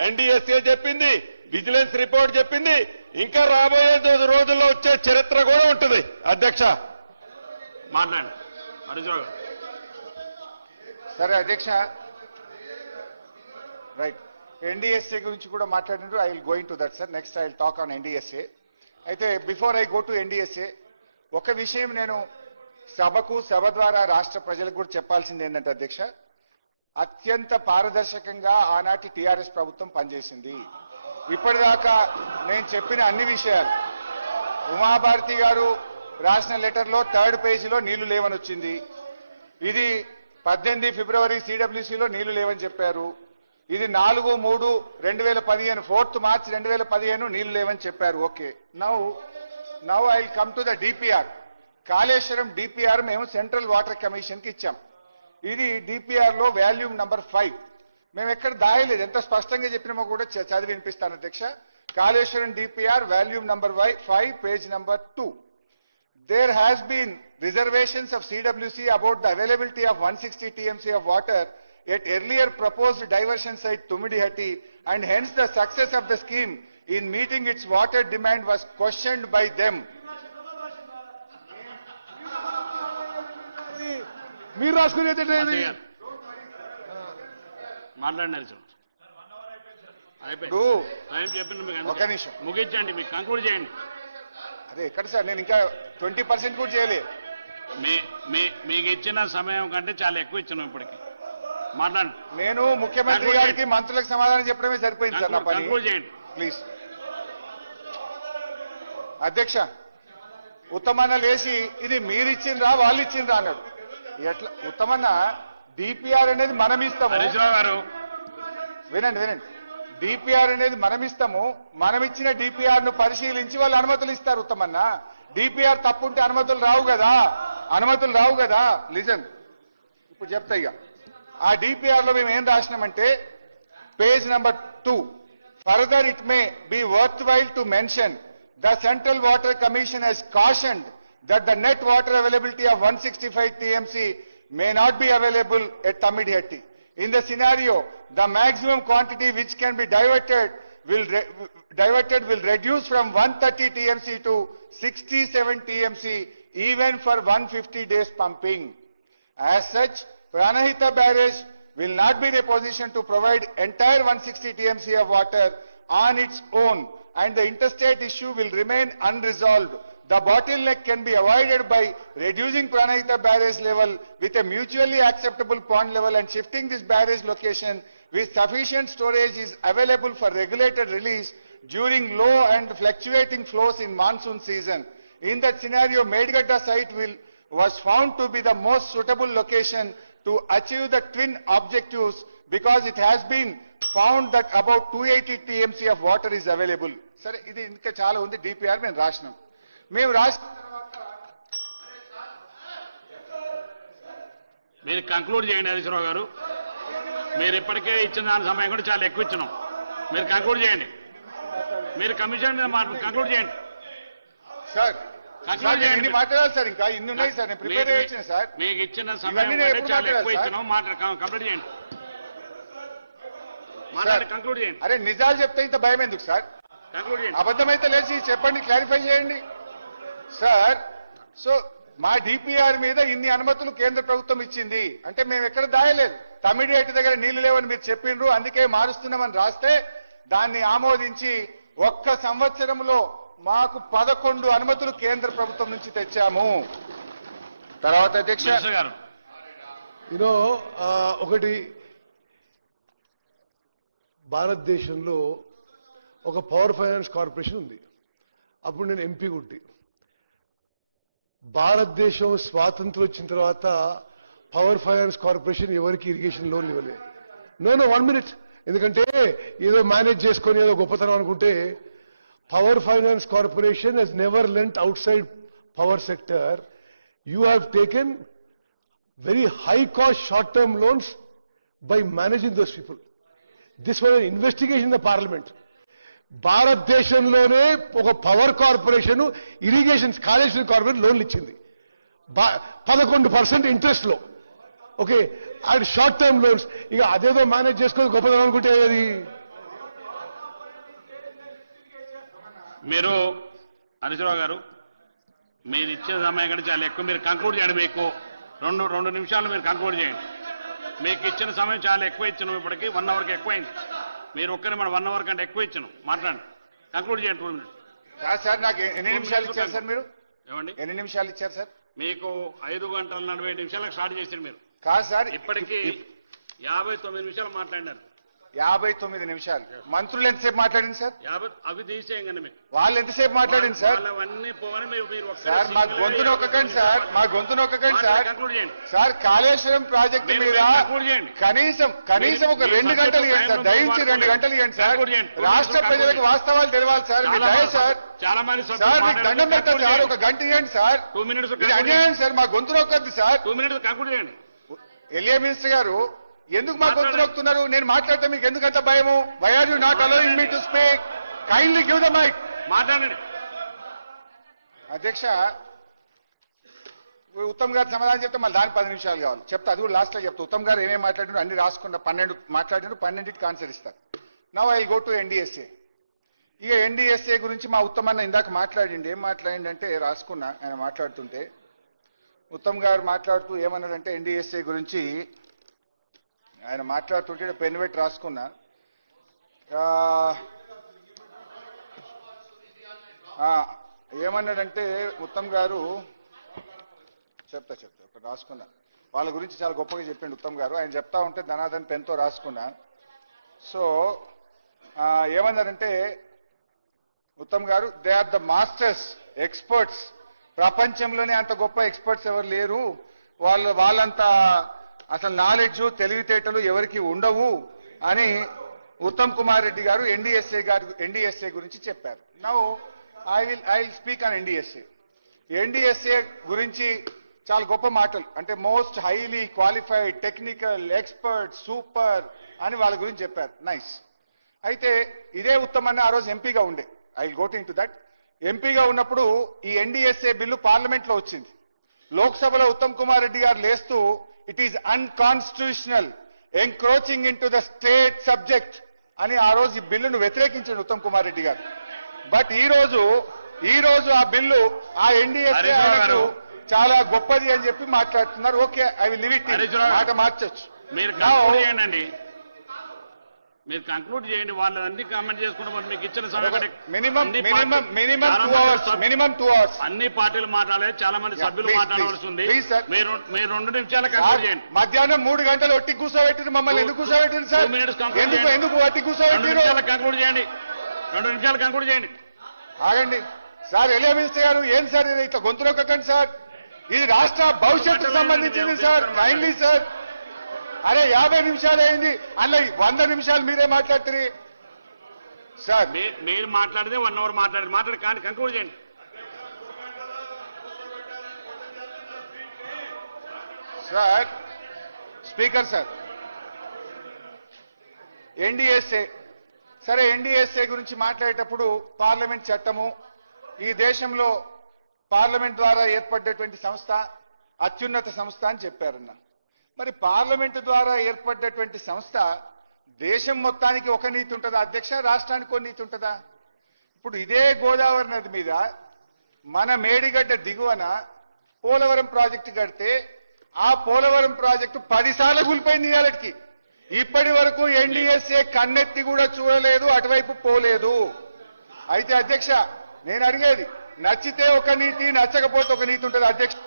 ఎన్డీఎస్ఏ చెప్పింది, విజిలెన్స్ రిపోర్ట్ చెప్పింది. ఇంకా రాబోయే రోజుల్లో వచ్చే చరిత్ర కూడా ఉంటుంది. అధ్యక్ష మాట్లాడండి హరీశ్రావు గారు. సరే అధ్యక్ష, రైట్. ఎన్డీఎస్ఏ గురించి కూడా మాట్లాడినారు. I will going to that sir. Next I will talk on NDSA. అయితే before I go to NDSA ఒక విషయం నేను సభ ద్వారా రాష్ట్ర ప్రజలకు కూడా చెప్పాల్సింది ఏంటంటే అధ్యక్ష, అత్యంత పారదర్శకంగా ఆనాటి టీఆర్ఎస్ ప్రభుత్వం పనిచేసింది. ఇప్పటిదాకా నేను చెప్పిన అన్ని విషయాలు, ఉమాభారతి గారు రాసిన లెటర్లో 3rd పేజీలో నీళ్లు లేవని వచ్చింది. ఇది 18 ఫిబ్రవరి సిడబ్ల్యూసీలో నీళ్లు లేవని చెప్పారు. ఇది 4/3/2015 4th మార్చ్ 2015 నీళ్లు లేవని చెప్పారు. Okay, now I will come to the DPR. Kaleshwaram DPR మేము సెంట్రల్ వాటర్ కమిషన్ కి ఇచ్చాం. ఇది డిపిఆర్ లో వాల్యూమ్ నంబర్ 5. మేము ఎక్కడ దాయలేదు, ఎంత స్పష్టంగా చెప్పినామో కూడా చదివి వినిపిస్తాను అధ్యక్ష. Kaleshwaram DPR volume number 5 page number 2. There has been reservations of CWC about the availability of 160 TMC of water at earlier proposed diversion site Tumidihatti, and hence the success of the scheme in meeting its water demand was questioned by them. మీరు రాసుకునేది మాట్లాడండి హరీశ్రావు. అయిపోయింది. ఒక నిమిషం ముగించండి, మీకు conclude చేయండి. అదే ఎక్కడ sir, నేను ఇంకా 20% కూడా చేయలేదు. మీకు ఇచ్చిన సమయం కంటే చాలా ఎక్కువ ఇచ్చినాం ఇప్పటికి. మాట్లాడండి. నేను ముఖ్యమంత్రి గారికి మంత్రులకు సమాధానం చెప్పడమే సరిపోయింది సార్ నా పని. కంక్లూడ్ చేయండి ప్లీజ్. అధ్యక్ష, ఉత్తమన్న లేచి ఇది మీరు ఇచ్చిండ్రా వాళ్ళు ఇచ్చిండ్రా అన్నాడు. ఎట్లా ఉత్తమన్న? డిపిఆర్ అనేది మనం ఇస్తాము. హరీశ్రావు గారు వినండి. డిపిఆర్ అనేది మనం ఇస్తాము. మనం ఇచ్చిన డిపిఆర్ ను పరిశీలించి వాళ్ళు అనుమతులు ఇస్తారు. ఉత్తమన్న, డిపిఆర్ తప్పుంటే అనుమతులు రావు కదా. లిజన్, ఇప్పుడు చెప్తా ఇక. ఆ డిపిఆర్ లో మేము ఏం రాసినామంటే page number 2, further it may be worth while to mention the central water commission has cautioned that the net water availability of 165 TMC may not be available at Tumidihatti. In the scenario, the maximum quantity which can be diverted will reduce from 130 TMC to 67 TMC even for 150 days pumping. As such, Pranahita barrage will not be in a position to provide entire 160 TMC of water on its own, and the interstate issue will remain unresolved. The bottleneck can be avoided by reducing Pranahita barrage level with a mutually acceptable pond level and shifting this barrage location with sufficient storage is available for regulated release during low and fluctuating flows in monsoon season. In that scenario, Medgadda site was found to be the most suitable location to achieve the twin objectives because it has been found that about 280 TMC of water is available. Sir, ఇది ఇంకా చాలా ఉంది DPR మేము రాసినాం. మేము రాసిన మీరు conclude చేయండి హరీశ్రావు గారు. మీరు ఇప్పటికే ఇచ్చిన దాని సమయం కూడా చాలా ఎక్కువ ఇచ్చినాం. మీరు కంక్లూడ్ చేయండి. మీరు కమిషన్ కంక్లూడ్ చేయండి. సార్ ఇన్ని మాట్లాడాలి సార్, ఇంకా ఇన్ని ఉన్నాయి సార్, నేను ప్రిపేర్ చేసిన సార్. మీకు ఇచ్చిన సమయం కంటే చాలా ఎక్కువ ఇచ్చినాం. కంప్లీట్ చేయండి. మాట్లాడి కంక్లూడ్ చేయండి. అరే నిజాలు చెప్తే ఇంత భయం ఎందుకు సార్? కంక్లూడ్ చేయండి. అబద్ధమైతే లేచి చెప్పండి, క్లారిఫై చేయండి సార్. సో మా డిపిఆర్ మీద ఇన్ని అనుమతులు కేంద్ర ప్రభుత్వం ఇచ్చింది అంటే మేము ఎక్కడ దాయలేదు. తమిడియేటి దగ్గర నీళ్లు లేవని మీరు చెప్పిండ్రు, అందుకే మారుస్తున్నామని రాస్తే దాన్ని ఆమోదించి ఒక్క సంవత్సరంలో మాకు 11 అనుమతులు కేంద్ర ప్రభుత్వం నుంచి తెచ్చాము. తర్వాత అధ్యక్ష గారు ఒకటి, భారతదేశంలో ఒక పవర్ ఫైనాన్స్ కార్పొరేషన్ ఉంది. అప్పుడు నేను ఎంపీ గుట్టి. భారతదేశం స్వాతంత్రం వచ్చిన తర్వాత పవర్ ఫైనాన్స్ కార్పొరేషన్ ఎవరికి ఇరిగేషన్ లోన్లు ఇవ్వలేదు. నో 1 minute, ఎందుకంటే ఏదో మేనేజ్ చేసుకొని ఏదో గొప్పతనం అనుకుంటే power finance corporation he's never lent outside power sector. You have taken very high cost short term loans by managing those people. This was an investigation in the parliament. భారతదేశంలోనే ఒక power corporation irrigation Kaleshwaram corporation లోన్లు ఇచ్చింది 11% interest లో. Okay, and short term loans. ఇక అదేదో manage చేసుకొని గొప్పదనం అనుకుంటే అది. మీరు హరీశ్రావు గారు మీరు ఇచ్చే సమయం కంటే చాలా ఎక్కువ. మీరు కంక్లూడ్ చేయండి. మీకు రెండు నిమిషాలు మీరు కంక్లూడ్ చేయండి. మీకు ఇచ్చిన సమయం చాలా ఎక్కువ ఇచ్చినాం. ఇప్పటికి 1 అవర్కి ఎక్కువైంది. మీరు ఒక్కరి మనం 1 అవర్ కంటే ఎక్కువ ఇచ్చినాం. మాట్లాడండి, కంక్లూడ్ చేయండి. 2 minutes. సార్ నాకు ఎన్ని నిమిషాలు ఇచ్చారు సార్? మీరు ఏమండి ఎన్ని నిమిషాలు ఇచ్చారు సార్? మీకు 5 గంటల 40 నిమిషాలకు స్టార్ట్ చేశారు. మీరు కాదు సార్, ఇప్పటికీ 59 నిమిషాలు మాట్లాడినారు. 59 నిమిషాలు. మంత్రులు ఎంతసేపు మాట్లాడింది సార్? అవి తీసేయండి. మీకు వాళ్ళు ఎంతసేపు మాట్లాడింది సార్? అవన్నీ పోవని మీరు సార్ మా గొంతు నొక్కకండి సార్, మా గొంతు నొక్కకండి సార్. కంక్లూడ్ చేయండి సార్ కాళేశ్వరం ప్రాజెక్టు మీద కనీసం ఒక 2 గంటలు ఇవ్వండి సార్, దయించి 2 గంటలు ఇవ్వండి సార్. రాష్ట్ర ప్రజలకు వాస్తవాలు తెలియాలి సార్. మీరు దయ సార్, చాలా మంది సార్ మీకు దండం పెడతారు సార్, ఒక గంట ఇవ్వండి సార్. 2 minutes ఇది అన్యాయం సార్, మా గొంతు నొక్కద్దు సార్. 2 minutes కంక్లూడ్ చేయండి. ఎల్ఏ మినిస్టర్ గారు ఎందుకు మా గొంతు నొక్కుతున్నారు? నేను మాట్లాడితే మీకు ఎందుకంత భయము? Why are you not allowing me to speak? Kindly give the mic. మాట్లాడండి అధ్యక్ష. ఉత్తమ్ గారు సమాధానం చెప్తే మళ్ళీ దాని 10 నిమిషాలు కావాలి. చెప్తా, అది కూడా లాస్ట్ లో చెప్తా. ఉత్తమ్ గారు ఏమేమి మాట్లాడినారు అన్ని రాసుకున్నా. 12 మాట్లాడినారు, 12కి ఆన్సర్ ఇస్తారు. Now I go to NDSA. ఇక ఎన్డీఎస్ఏ గురించి మా ఉత్తమ్ అన్న ఇందాక మాట్లాడిండి. ఏం మాట్లాడిండి అంటే రాసుకున్నా. ఆయన మాట్లాడుతుంటే ఉత్తమ్ గారు మాట్లాడుతూ ఏమన్నాడంటే ఎన్డీఎస్ఏ గురించి ఆయన మాట్లాడుతుంటే పెన్ పెట్టి రాసుకున్నా. ఏమన్నాడంటే ఉత్తమ్ గారు చెప్తా రాసుకున్నా. వాళ్ళ గురించి చాలా గొప్పగా చెప్పిండు ఉత్తమ్ గారు. ఆయన చెప్తా ఉంటే ధనాధన్ పెన్తో రాసుకున్నా. సో ఏమన్నారంటే ఉత్తమ్ గారు, they are the masters, experts. ప్రపంచంలోనే అంత గొప్ప ఎక్స్పర్ట్స్ ఎవరు లేరు. వాళ్ళంత అసలు నాలెడ్జ్ తెలివితేటలు ఎవరికి ఉండవు అని ఉత్తమ్ కుమార్ రెడ్డి గారు ఎన్డీఎస్ఏ గురించి చెప్పారు. Now I will speak on NDSA. NDSA గురించి చాలా గొప్ప మాటలు, అంటే most highly qualified, technical, expert, super అని వాళ్ళ గురించి చెప్పారు. నైస్. అయితే ఇదే ఉత్తమ్ అన్న ఆ రోజు ఎంపీగా ఉండే. I will go to that. ఎంపీగా ఉన్నప్పుడు ఈ ఎన్డీఎస్ఏ బిల్లు పార్లమెంట్ లో వచ్చింది. లోక్సభలో ఉత్తమ్ కుమార్ రెడ్డి గారు లేస్తూ it is unconstitutional, encroaching in to the state subject అని ఆ రోజు ఈ బిల్లును వ్యతిరేకించాడు ఉత్తమ్ కుమార్ రెడ్డి గారు. బట్ ఈ రోజు ఆ బిల్లు ఆ ఎన్డీఎస్ఏ చాలా గొప్పది అని చెప్పి మాట్లాడుతున్నారు. Okay, I will live it. మాట మార్చొచ్చు. మీరు కంక్లూడ్ చేయండి. వాళ్ళు అన్ని కామెంట్ చేసుకుంటే మీకు ఇచ్చిన సమయం కంటే మినిమం అన్ని మినిమం పార్టీ- మినిమం చాలా 2 మంది అవర్స్ సభ్యులు- మినిమం 2 అవర్స్ అన్ని పార్టీలు మాట్లాడాలి. చాలా మంది Yeah, సభ్యులు please, మాట్లాడవలసి ఉంది. please, sir. మీరు 2 నిమిషాలు కంక్లూడ్ చేయండి. మధ్యాహ్నం 3 గంటలు ఒట్టి కూర్చోబెట్టింది మమ్మల్ని ఎందుకు కూర్చోబెట్టింది సార్ 2 minutes conclude ఎందుకు చేయండి. ఎందుకు ఒట్టి 2 కూర్చోబెట్టిరు నిమిషాలు కంక్లూడ్ చేయండి. 2 నిమిషాలు కంక్లూడ్ చేయండి. ఆగండి సార్ ఎలియా మినిస్టర్ గారు ఏం సార్ ఇది ఇట్లా గొంతు నొక్కకండి సార్ ఇది రాష్ట్ర భవిష్యత్తుకు సంబంధించింది సార్ కైండ్లీ సార్ అరే 50 నిమిషాలు అయింది అలా 100 నిమిషాలు మీరే మాట్లాడుతుంది సార్ మీరు మాట్లాడితే 1 అవర్ మాట్లాడి కానీ కంక్లూడ్ చేయండి. సార్ స్పీకర్ సార్ ఎన్డీఎస్ఏ సరే ఎన్డీఎస్ఏ గురించి మాట్లాడేటప్పుడు పార్లమెంట్ చట్టము ఈ దేశంలో పార్లమెంట్ ద్వారా ఏర్పడ్డటువంటి సంస్థ అత్యున్నత సంస్థ అని చెప్పారన్న మరి పార్లమెంట్ ద్వారా ఏర్పడ్డటువంటి సంస్థ దేశం మొత్తానికి ఒక నీతి ఉంటుందా అధ్యక్ష రాష్ట్రానికి ఒక నీతి ఉంటుందా ఇప్పుడు ఇదే గోదావరి నది మీద మన మేడిగడ్డ దిగువన పోలవరం ప్రాజెక్టు కడితే ఆ పోలవరం ప్రాజెక్టు 10 సార్లు కూలిపోయింది ఇవాళకి ఇప్పటి వరకు ఎన్డీఎస్ఏ కన్నెత్తి కూడా చూడలేదు అటువైపు పోలేదు అయితే అధ్యక్ష నేను అడిగేది నచ్చితే ఒక నీతి నచ్చకపోతే ఒక నీతి ఉంటుంది అధ్యక్ష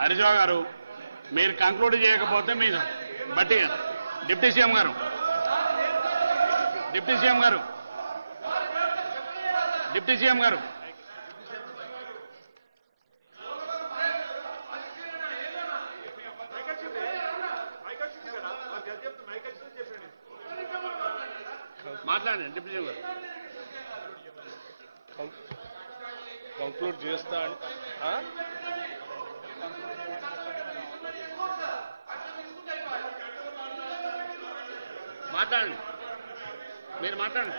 హరీశ్రావు గారు మీరు కంక్లూడ్ చేయకపోతే మీరు బట్టి డిప్యూటీ సీఎం గారు మాట్లాడండి. డిప్యూటీ సీఎం గారు కంక్లూడ్ చేస్తా మాట్లాడండి. మీరు మాట్లాడండి.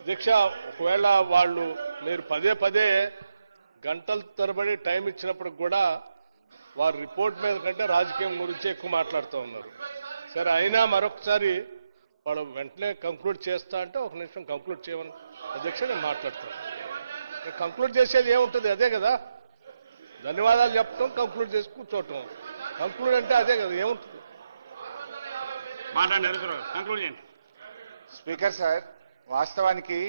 అధ్యక్ష ఒకవేళ వాళ్ళు మీరు పదే పదే గంటల తరబడి టైం ఇచ్చినప్పుడు కూడా వారి రిపోర్ట్ మీద కంటే రాజకీయం గురించి ఎక్కువ మాట్లాడుతూ ఉన్నారు. సరే అయినా మరొకసారి వాళ్ళు వెంటనే కంక్లూడ్ చేస్తా అంటే 1 నిమిషం కంక్లూడ్ చేయమని అధ్యక్ష నేను మాట్లాడతాను. కంక్లూడ్ చేసేది ఏముంటుంది అదే కదా ధన్యవాదాలు చెప్పడం కంక్లూడ్ చేసి కూర్చోవటం కంక్లూడ్ అంటే అదే కదా ఏముంటుంది మాట్లాడండి. హరీశ్రావు గారు కంక్లూడ్ చేయండి. స్పీకర్ సార్ వాస్తవానికి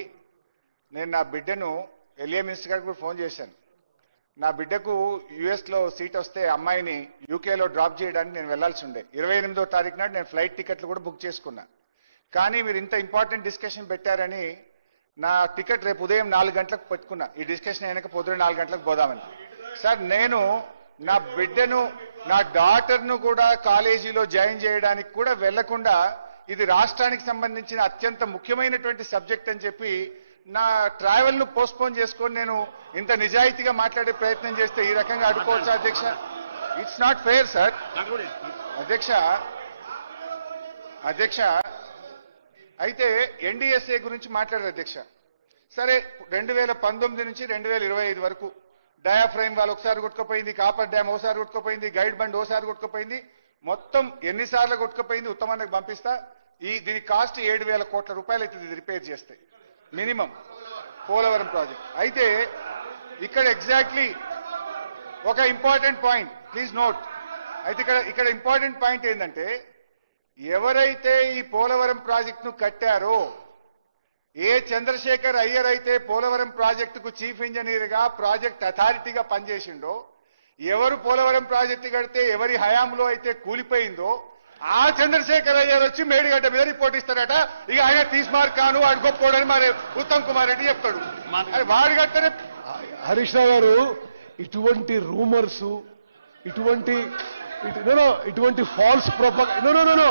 నేను నా బిడ్డను ఎలియా మినిస్టర్ గారికి కూడా ఫోన్ చేశాను నా బిడ్డకు యుఎస్ లో సీట్ వస్తే అమ్మాయిని యూకేలో డ్రాప్ చేయడానికి నేను వెళ్లాల్సి ఉండే 28వ తారీఖు నాడు నేను ఫ్లైట్ టికెట్లు కూడా బుక్ చేసుకున్నా కానీ మీరు ఇంత ఇంపార్టెంట్ డిస్కషన్ పెట్టారని నా టికెట్ రేపు ఉదయం 4 గంటలకు పెట్టుకున్నా ఈ డిస్కషన్ అయినాక పొద్దున 4 గంటలకు పోదామని సార్ నేను నా బిడ్డను నా డాటర్ను కూడా కాలేజీలో జాయిన్ చేయడానికి కూడా వెళ్లకుండా ఇది రాష్ట్రానికి సంబంధించిన అత్యంత ముఖ్యమైనటువంటి సబ్జెక్ట్ అని చెప్పి నా ట్రావెల్ ను పోస్ట్పోన్ చేసుకొని నేను ఇంత నిజాయితీగా మాట్లాడే ప్రయత్నం చేస్తే ఈ రకంగా అడ్డుకోవచ్చా అధ్యక్ష ఇట్స్ నాట్ ఫెయిర్ సార్ అధ్యక్ష అయితే ఎన్డీఎస్ఏ గురించి మాట్లాడారు అధ్యక్ష సరే 2019 నుంచి 2025 వరకు డయాఫ్రైమ్ వాళ్ళు ఒకసారి కొట్టుకుపోయింది కాపర్ డ్యామ్ ఒకసారి కొట్టుకుపోయింది గైడ్ బండ్ ఒకసారి కొట్టుకుపోయింది మొత్తం ఎన్నిసార్లు కొట్టుకుపోయింది ఉత్తమానికి పంపిస్తా దీని కాస్ట్ 7,000 కోట్ల రూపాయలు అవుతుంది ఇది రిపేర్ చేస్తే మినిమం పోలవరం ప్రాజెక్ట్ అయితే ఇక్కడ ఎగ్జాక్ట్లీ ఒక ఇంపార్టెంట్ పాయింట్ ప్లీజ్ నోట్ అయితే ఇక్కడ ఇంపార్టెంట్ పాయింట్ ఏంటంటే ఎవరైతే ఈ పోలవరం ప్రాజెక్టును కట్టారో ఏ చంద్రశేఖర్ అయ్యర్ అయితే పోలవరం ప్రాజెక్టుకు చీఫ్ ఇంజనీర్ గా ప్రాజెక్ట్ అథారిటీగా పనిచేసిండో ఎవరు పోలవరం ప్రాజెక్టు కడితే ఎవరి హయాంలో అయితే కూలిపోయిందో ఆ చంద్రశేఖర్ అయ్యర్ వచ్చి మేడిగడ్డ మీద రిపోర్ట్ ఇస్తారట ఇక ఆయన తీసుమార్ కాను వాడు గొప్పోడని మరి ఉత్తమ్ కుమార్ రెడ్డి చెప్తాడు వాడు కట్టనే హరీష్ రావు గారు ఇటువంటి రూమర్స్ ఇటువంటి ఫాల్స్ ప్రొపగండా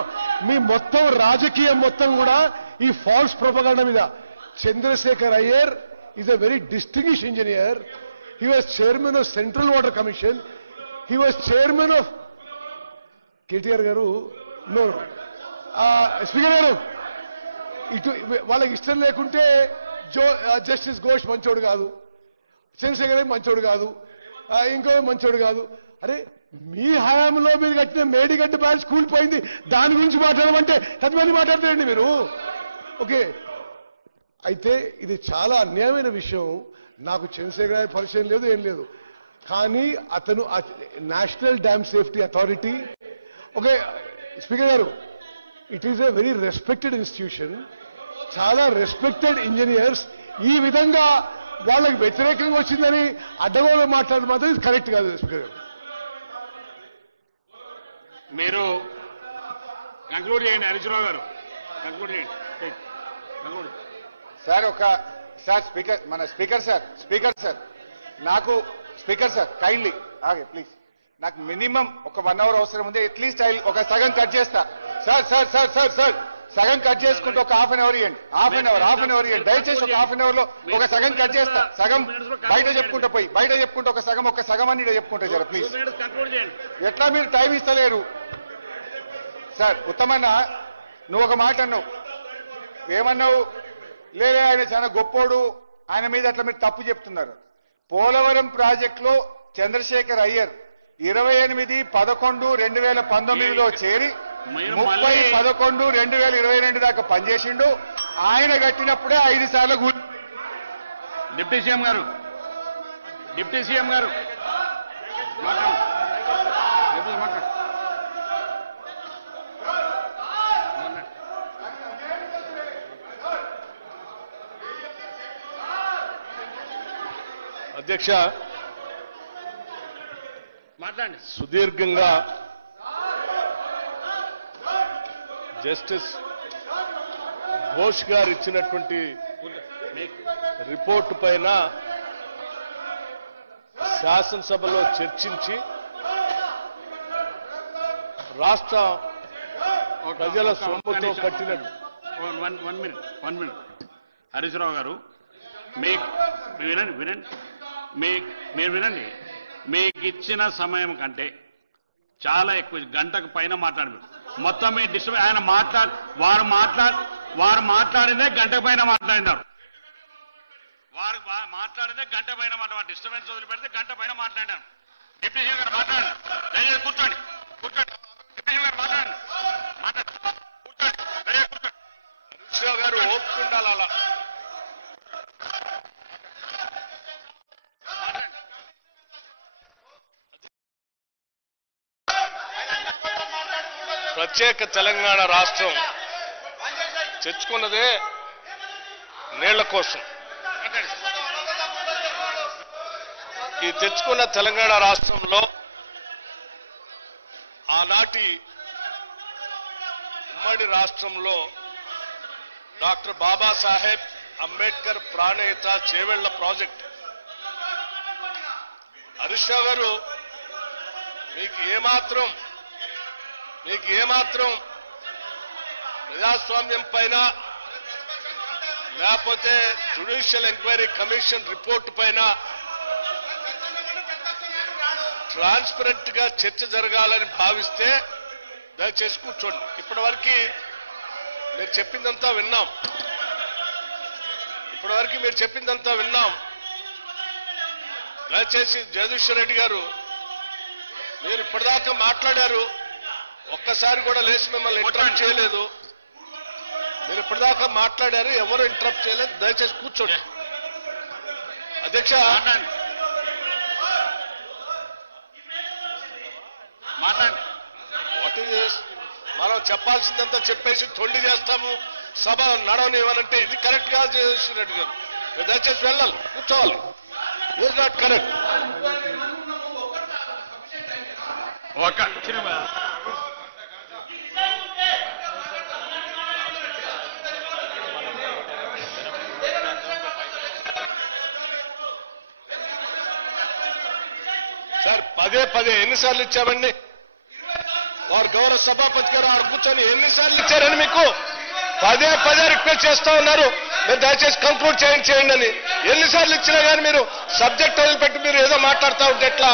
మీ మొత్తం రాజకీయం మొత్తం కూడా ఈ ఫాల్స్ ప్రొపగండా మీద Chandrashekhar Iyer is a very distinguish engineer he was chairman of central water commission he was chairman of KTR గారు స్పీకర్ గారు వాళ్ళకి ఇష్టం లేకుంటే జస్టిస్ ఘోష్ మంచోడు కాదు చంద్రశేఖర్ మంచోడు కాదు ఇంకో మంచోడు కాదు అరే మీ హయాంలో మీరు కట్టిన మేడిగడ్డ బ్రాంచ్ కూలిపోయింది దాని గురించి మాట్లాడమంటే 10 మంది మాట్లాడతారండి మీరు ఓకే అయితే ఇది చాలా అన్యాయమైన విషయం నాకు చంద్రశేఖర్ పరిచయం లేదు ఏం లేదు కానీ అతను national dam safety authority okay speaker గారు, it is a very respected institution. చాలా రెస్పెక్టెడ్ ఇంజనీర్స్ ఈ విధంగా వాళ్ళకి వ్యతిరేకంగా వచ్చిందని అడ్డగోలు మాట్లాడడం మాత్రం ఇది కరెక్ట్ కాదు స్పీకర్ గారు. మీరు కంక్లూడ్ చేయండి. హరీశ్రావు గారు కంక్లూడ్ చేయండి. కంక్లూడ్. సార్ స్పీకర్ మన స్పీకర్ సార్ నాకు స్పీకర్ సార్ కైండ్లీ ఆగే ప్లీజ్. నాకు మినిమం ఒక 1 hour అవసరం ఉంది. అట్లీస్ట్ ఒక సగం కట్ చేస్తా. సార్ సగం కట్ చేసుకుంటే ఒక హాఫ్ అన్ అవర్ ఇవ్వండి. హాఫ్ అన్ అవర్ ఇవ్వండి దయచేసి. ఒక హాఫ్ అన్ అవర్ లో ఒక సగం కట్ చేస్తా. సగం బయట చెప్పుకుంటా ఒక సగం అని చెప్పుకుంటా సార్ ప్లీజ్. కంక్లూడ్ చేయండి. ఎట్లా మీరు టైం ఇస్తలేరు సార్? ఉత్తమన్న నువ్వు ఒక మాట అన్నావు, ఏమన్నావు? లేదే ఆయన చాలా గొప్పోడు, ఆయన మీద అట్లా మీరు తప్పు చెప్తున్నారు. పోలవరం ప్రాజెక్టులో చంద్రశేఖర్ అయ్యర్ 28/11/2019లో చేరి 30/11/2022 దాకా పనిచేసిండు. ఆయన కట్టినప్పుడే 5 సార్లు డిప్యూటీ సీఎం గారు అధ్యక్ష, మాట్లాడండి. సుదీర్ఘంగా జస్టిస్ ఘోష్ గారు ఇచ్చినటువంటి రిపోర్టు పైన శాసనసభలో చర్చించి రాష్ట్ర ప్రజల సొమ్ముతో కట్టినట్టు. వన్ మినిట్ హరీశ్రావు గారు, మీరు వినండి. మీకు ఇచ్చిన సమయం కంటే చాలా ఎక్కువ, గంటకు పైన మాట్లాడారు. మొత్తం మీ డిస్టర్బ్ ఆయన వారు మాట్లాడిందే గంట పైన మాట్లాడినారు. వారు మాట్లాడితే గంట పైన డిస్టర్బెన్స్ వదిలిపెడితే గంట పైన మాట్లాడారు. డిప్యూటీ సీఎం గారు మాట్లాడండి. దయచేసి కూర్చోండి. డిప్యూటీ సీఎం గారు మాట్లాడండి. కూర్చోండి. దయచేసి కూర్చోండి. హరీశ్రావు గారు ఓపిక ఉండాలి. అలా ప్రత్యేక తెలంగాణ రాష్ట్రం తెచ్చుకున్నదే నీళ్ల కోసం. ఈ తెచ్చుకున్న తెలంగాణ రాష్ట్రంలో ఆనాటి ఉమ్మడి రాష్ట్రంలో డాక్టర్ బాబాసాహెబ్ అంబేద్కర్ ప్రాణహిత చేవెళ్ల ప్రాజెక్ట్. హరీష్ రావు గారు, మీకు ఏమాత్రం ప్రజాస్వామ్యం పైన లేకపోతే జ్యుడిషియల్ ఎంక్వైరీ కమిషన్ రిపోర్టు పైన ట్రాన్స్పరెంట్ గా చర్చ జరగాలని భావిస్తే దయచేసి కూర్చోండి. ఇప్పటివరకు మీరు చెప్పిందంతా విన్నాం. దయచేసి జగదీశ్వర్ రెడ్డి గారు, మీరు ఇప్పటిదాకా మాట్లాడారు, ఒక్కసారి కూడా లేచి మిమ్మల్ని ఇంటరప్ట్ చేయలేదు. మీరు ఇప్పటిదాకా మాట్లాడారు, ఎవరు ఇంటరప్ట్ చేయలేదు. దయచేసి కూర్చోండి. అధ్యక్ష, మనం చెప్పాల్సిందంతా చెప్పేసి తొండి చేస్తాము, సభ నడవనివ్వనంటే ఇది కరెక్ట్ కాదు. జగదీశ్వర్ రెడ్డి గారు, మీరు దయచేసి వెళ్ళాలి, కూర్చోవాలి. Is not correct. సార్, పదే ఎన్నిసార్లు ఇచ్చామండి? వారు గౌరవ సభాపతి గారు ఆరు కూర్చొని ఎన్నిసార్లు ఇచ్చారని మీకు పదే రిక్వెస్ట్ చేస్తా ఉన్నారు. మీరు దయచేసి కంక్లూడ్ చేయండి అని. ఎన్నిసార్లు ఇచ్చినా కానీ మీరు సబ్జెక్ట్ వదిలిపెట్టి మీరు ఏదో మాట్లాడుతూ ఉంటే ఎట్లా?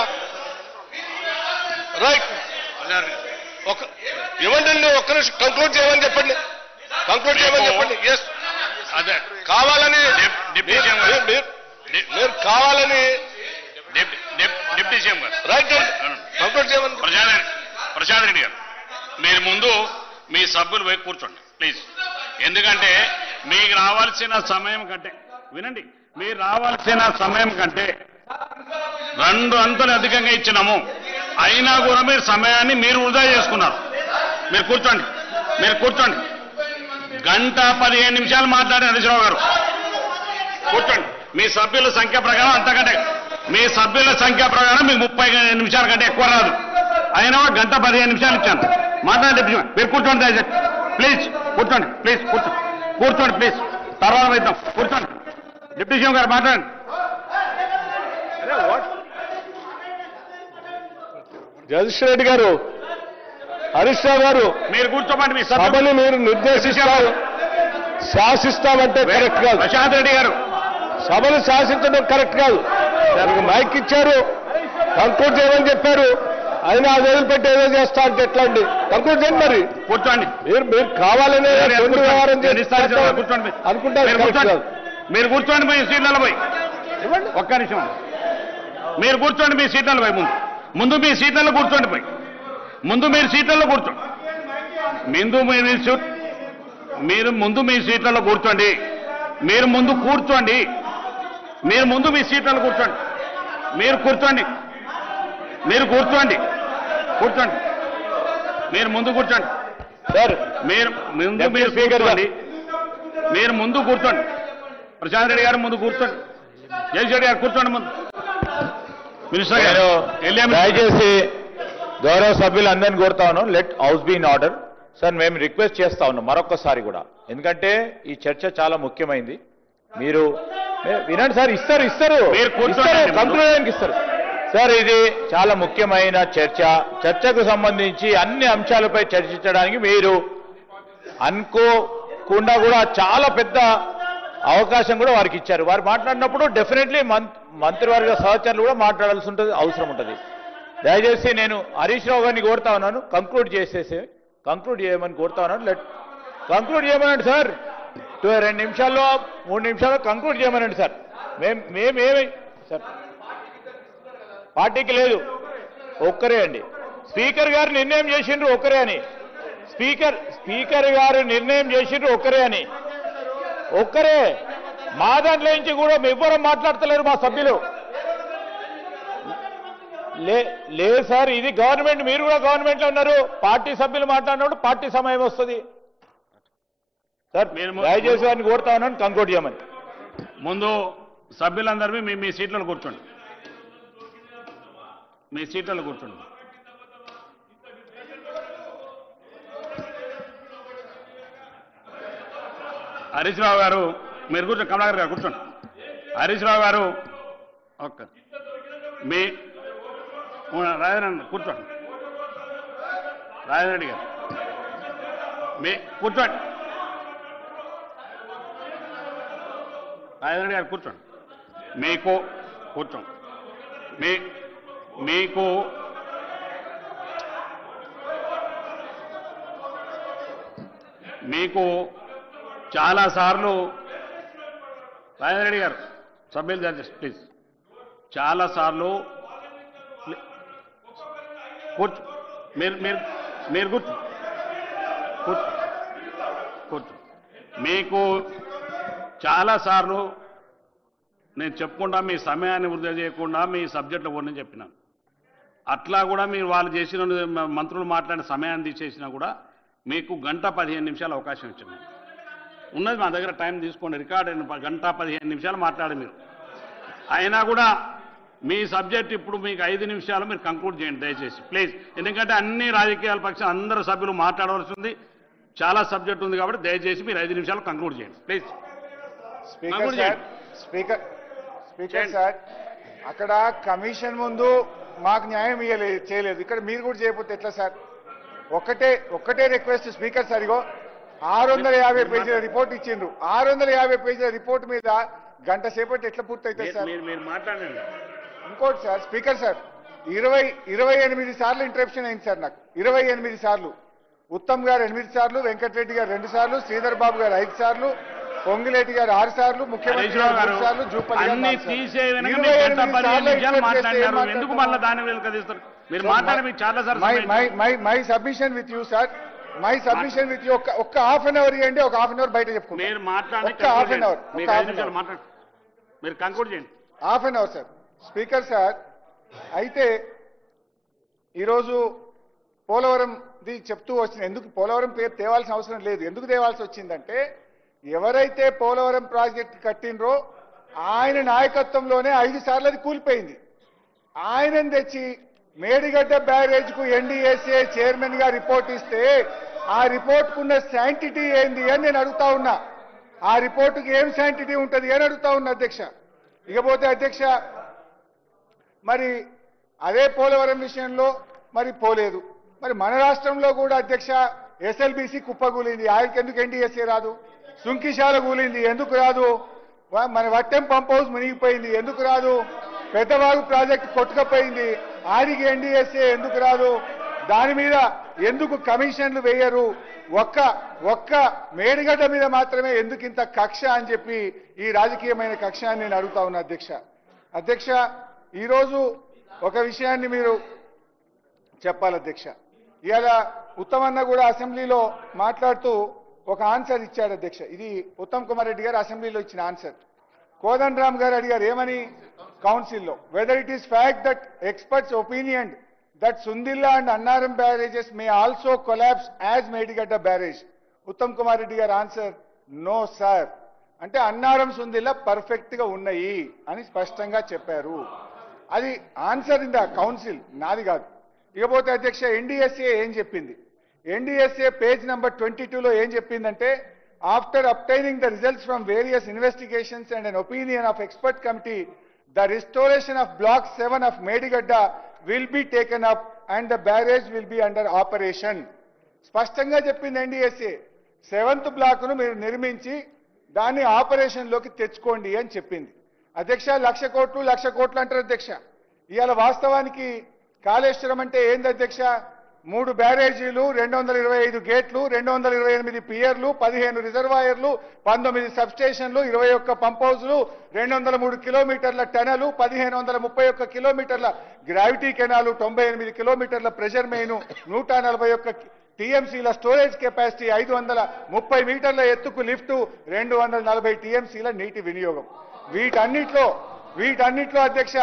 రైట్, ఇవ్వండి. ఒక్క నిమిషం కంక్లూడ్ చేయమని చెప్పండి. ఎస్, అదే కావాలని మీరు కావాలని డిప్యూటీ సీఎం గారు, రైట్ కంక్లూడ్ చేయమని. ప్రసాద్ రెడ్డి గారు, మీరు ముందు మీ సభ్యులు పోయి కూర్చోండి ప్లీజ్. ఎందుకంటే మీకు రావాల్సిన సమయం కంటే, వినండి, మీరు రావాల్సిన సమయం కంటే 2 అంతలు అధికంగా ఇచ్చినాము. అయినా కూడా మీరు సమయాన్ని మీరు వృధా చేసుకున్నారు. మీరు కూర్చోండి, మీరు కూర్చోండి. గంట 15 నిమిషాలు మాట్లాడారు హరీశ్రావు గారు. కూర్చోండి. మీ సభ్యుల సంఖ్య ప్రకారం అంతకంటే మీ సభ్యుల సంఖ్య ప్రకారం మీకు 30 నిమిషాల కంటే ఎక్కువ రాదు. అయినా గంట 15 నిమిషాలు ఇచ్చాను. మాట్లాడండి. మీరు కూర్చోండి దయచేసి. ప్లీజ్ కూర్చోండి. ప్లీజ్ కూర్చోండి. కూర్చోండి ప్లీజ్. తర్వాత వెళ్తాం. కూర్చోండి. డిప్యూటీ సీఎం గారు మాట్లాడండి. జగదీష్ రెడ్డి గారు, హరీష్ రావు గారు, మీరు కూర్చోమండి. మీ సభని మీరు నిర్దేశిస్తారు, శాసిస్తామంటే కరెక్ట్ కాదు. ప్రశాంత్ రెడ్డి గారు, సభను శాసించడం కరెక్ట్ కాదు. దానికి మైక్ ఇచ్చారు, కంక్లూడ్ చేయమని చెప్పారు. అయినా అది వదిలిపెట్టి ఏదో చేస్తా అంటే ఎట్లా అండి? కంక్లూడ్ చేయండి. మరి కూర్చోండి. మీరు కావాలనే వ్యవహారం కూర్చోండి. అనుకుంటారు. మీరు కూర్చోండి మీ సీట్లలో పోయి. ఒక్క నిమిషం. మీరు కూర్చోండి మీ సీట్లలో పోయి. ముందు మీ సీట్లలో కూర్చోండి పోయి. ముందు మీరు సీట్లలో కూర్చోండి. మీరు ముందు మీ సీట్లలో కూర్చోండి. మీరు ముందు కూర్చోండి. మీరు ముందు మీ సీట్లలో కూర్చోండి. మీరు కూర్చోండి. మీరు కూర్చోండి. కూర్చోండి. మీరు ముందు కూర్చోండి. సార్ మీరు ముందు మీరు కూర్చోండి. మీరు ముందు కూర్చోండి. ప్రశాంత్ రెడ్డి గారు ముందు కూర్చోండి. జగదీష్ రెడ్డి గారు కూర్చోండి ముందు. మినిస్టర్ గారు దయచేసి గౌరవ సభ్యులందరినీ కోరుతా ఉన్నాం, let house be in order. Sir మేము రిక్వెస్ట్ చేస్తా ఉన్నాం మరొకసారి కూడా, ఎందుకంటే ఈ చర్చ చాలా ముఖ్యమైంది. మీరు వినండి సార్. ఇస్తారు మీరు కూర్చోండి. కంక్లూజన్కి ఇస్తారు సార్. ఇది చాలా ముఖ్యమైన చర్చకు సంబంధించి అన్ని అంశాలపై చర్చించడానికి మీరు అనుకోకుండా కూడా చాలా పెద్ద అవకాశం కూడా వారికి ఇచ్చారు. వారు మాట్లాడినప్పుడు డెఫినెట్లీ మంత్రివర్గ సహచరులు కూడా మాట్లాడాల్సి ఉంటుంది, అవసరం ఉంటుంది. దయచేసి నేను హరీష్ రావు గారిని కోరుతా ఉన్నాను, కంక్లూడ్ చేయమని కోరుతా ఉన్నాను. కంక్లూడ్ చేయమనండి సార్. 2 నిమిషాల్లో 3 నిమిషాల్లో కంక్లూడ్ చేయమనండి సార్. మేమేమి సార్ పార్టీకి లేదు, ఒక్కరే అండి. స్పీకర్ గారు నిర్ణయం చేసిండ్రు ఒక్కరే అని. స్పీకర్ గారు నిర్ణయం చేసిండ్రు ఒక్కరే అని. ఒక్కరే. మా దాంట్లో నుంచి కూడా ఎవ్వరూ మాట్లాడతలేరు మా సభ్యులు. లేదు సార్, ఇది గవర్నమెంట్. మీరు కూడా గవర్నమెంట్లో ఉన్నారు. పార్టీ సభ్యులు మాట్లాడినప్పుడు పార్టీ సమయం వస్తుంది సార్. దయచేసి వారిని కోరుతా ఉన్నాను కంక్లూడ్ చేయమని. ముందు సభ్యులందరూ మీ సీట్లలో కూర్చోండి. మీ సీట్లలో కూర్చోండి. హరీష్ రావు గారు మీరు కూర్చోండి. కమలాకర్ గారు కూర్చోండి. హరీష్ రావు గారు ఒక్క మీ రాజేంద్ర కూర్చోండి. రాజేంద్ర రెడ్డి గారు మీ కూర్చోండి. రాజేంద్ర రెడ్డి గారు కూర్చోండి. కూర్చోండి. మీకు చాలాసార్లు రాజేంద్ర రెడ్డి గారు సభ్యులు జడ్జెస్ ప్లీజ్ చాలాసార్లు కూర్చో. మీరు కూర్చో. మీకు చాలాసార్లు నేను చెప్పుకుంటా మీ సమయాన్ని వృధా చేయకుండా మీ సబ్జెక్టులో పోనని చెప్పినాను. అట్లా కూడా మీరు వాళ్ళు చేసిన మంత్రులు మాట్లాడిన సమయాన్ని తీసేసినా కూడా మీకు గంట 15 నిమిషాలు అవకాశం ఇచ్చాను. ఉన్నది మా దగ్గర టైం తీసుకోండి. రికార్డ్ గంట 15 నిమిషాలు మాట్లాడి మీరు. అయినా కూడా మీ సబ్జెక్ట్ ఇప్పుడు మీకు 5 నిమిషాలు మీరు కంక్లూడ్ చేయండి దయచేసి ప్లీజ్. ఎందుకంటే అన్ని రాజకీయాల పక్షం అందరు సభ్యులు మాట్లాడవలసి ఉంది. చాలా సబ్జెక్ట్ ఉంది కాబట్టి దయచేసి మీరు 5 నిమిషాలు కంక్లూడ్ చేయండి ప్లీజ్. స్పీకర్ సార్, అక్కడ కమిషన్ ముందు మాకు న్యాయం చేయలేదు. ఇక్కడ మీరు కూడా చేయకపోతే ఎట్లా సార్? ఒక్కటే రిక్వెస్ట్ స్పీకర్ సార్. ఇగో 650 పేజీల రిపోర్ట్ ఇచ్చిండ్రు. 650 పేజీల రిపోర్ట్ మీద గంట సేపటి ఎట్లా పూర్తి అవుతుంది సార్? మీరు మాట్లాడండి. ఇంకోటి సార్, స్పీకర్ సార్, 28 సార్లు ఇంటరప్షన్ అయింది సార్ నాకు. 28 సార్లు. ఉత్తమ్ గారు 8 సార్లు, వెంకటరెడ్డి గారు 2 సార్లు, శ్రీధర్ బాబు గారు 5 సార్లు, పొంగిలేటి గారు 6 సార్లు, ముఖ్యమంత్రి గారు 3 సార్లు, జూపల్లి గారు 4 సార్లు. ఎందుకు మళ్ళీ దాన్ని వెనుకదీస్తారు? మీరు మాట్లాడి మీకు చాలా sir my submission with you sir. My submission with you. ఒక్క హాఫ్ అన్ అవర్ ఇవ్వండి. ఒక హాఫ్ అన్ అవర్ బయట చెప్పుకుంటారు. మీరు మాట్లాడి ఒక్క హాఫ్ అన్ అవర్. మీరు కంక్లూడ్ చేయండి. Half an hour sir. Speaker sir, అయితే ఈరోజు పోలవరంది చెప్తూ వచ్చిన ఎందుకు పోలవరం పేరు తేవాల్సిన అవసరం లేదు. ఎందుకు తేవాల్సి వచ్చిందంటే ఎవరైతే పోలవరం ప్రాజెక్ట్ కట్టినరో ఆయన నాయకత్వంలోనే 5 సార్లు అది కూలిపోయింది. ఆయనను తెచ్చి మేడిగడ్డ బ్యారేజ్ కు ఎన్డీఎస్ఏ చైర్మన్ గా రిపోర్ట్ ఇస్తే ఆ రిపోర్ట్ కున్న శాంటిటీ ఏంది అని నేను అడుగుతా ఉన్నా. ఆ రిపోర్టుకి ఏం శాంటిటీ ఉంటుంది అని అడుగుతా ఉన్నా అధ్యక్ష. ఇకపోతే అధ్యక్ష మరి అదే పోలవరం విషయంలో మరి పోలేదు. మరి మన రాష్ట్రంలో కూడా అధ్యక్ష ఎస్ఎల్బీసీ కుప్పగూలింది, ఆయనకి ఎందుకు ఎన్డీఎస్ఏ రాదు? సుంకిశాల కూలింది, ఎందుకు రాదు? మన వట్టెం పంప్ హౌస్ మునిగిపోయింది, ఎందుకు రాదు? పెద్దవాగు ప్రాజెక్టు కొట్టుకపోయింది, ఆడికి ఎన్డీఎస్ఏ ఎందుకు రాదు? దాని మీద ఎందుకు కమిషన్లు వేయరు? ఒక్క మేడిగడ్డ మీద మాత్రమే ఎందుకు ఇంత కక్ష అని చెప్పి ఈ రాజకీయమైన కక్ష అని నేను అడుగుతా ఉన్నా అధ్యక్ష. అధ్యక్ష ఈరోజు ఒక విషయాన్ని మీరు చెప్పాలి అధ్యక్ష. ఇవాళ ఉత్తమన్న కూడా అసెంబ్లీలో మాట్లాడుతూ ఒక ఆన్సర్ ఇచ్చాడు అధ్యక్ష. ఇది ఉత్తమ్ కుమార్ రెడ్డి గారు అసెంబ్లీలో ఇచ్చిన ఆన్సర్. కోదండరామ్ గారు అడిగారు ఏమని కౌన్సిల్లో, whether it is fact that experts opinion that Sundilla and Annaram barrages may also collapse as Medigadda barrage. Uttam Kumar Reddy గారు ఆన్సర్ నో సార్ అంటే అన్నారం సుందిల్ల పర్ఫెక్ట్ గా ఉన్నాయి అని స్పష్టంగా చెప్పారు. అది ఆన్సర్ ఇన్ ద కౌన్సిల్, నాది కాదు. ఇకపోతే అధ్యక్ష ఎన్డీఎస్ఏ ఏం చెప్పింది? ఎన్డీఎస్ఏ పేజ్ నంబర్ 22లో ఏం చెప్పిందంటే after obtaining the results from various investigations and an opinion of expert committee the restoration of block 7 of Medigadda will be taken up and the barrage will be under operation. స్పష్టంగా చెప్పింది NDSA 7th black ను మీరు నిర్మించి దాన్ని operation లోకి తెచ్చుకోండి అని చెప్పింది. అధ్యక్ష 1,00,00,000 కోట్లు అంటారు అధ్యక్ష. ఇవాళ వాస్తవానికి కాళేశ్వరం అంటే ఏంది అధ్యక్ష? 3 బ్యారేజీలు, 225 గేట్లు, 228 పియర్లు, 15 రిజర్వాయర్లు, 19 సబ్స్టేషన్లు, 21 పంప్ హౌస్లు, 203 కిలోమీటర్ల టనలు, 1531 కిలోమీటర్ల గ్రావిటీ కెనాలు, 98 కిలోమీటర్ల ప్రెషర్ మెయిన్, 141 టీఎంసీల స్టోరేజ్ కెపాసిటీ, 530 మీటర్ల ఎత్తుకు లిఫ్ట్, 240 టీఎంసీల నీటి వినియోగం. వీటన్నిట్లో అధ్యక్ష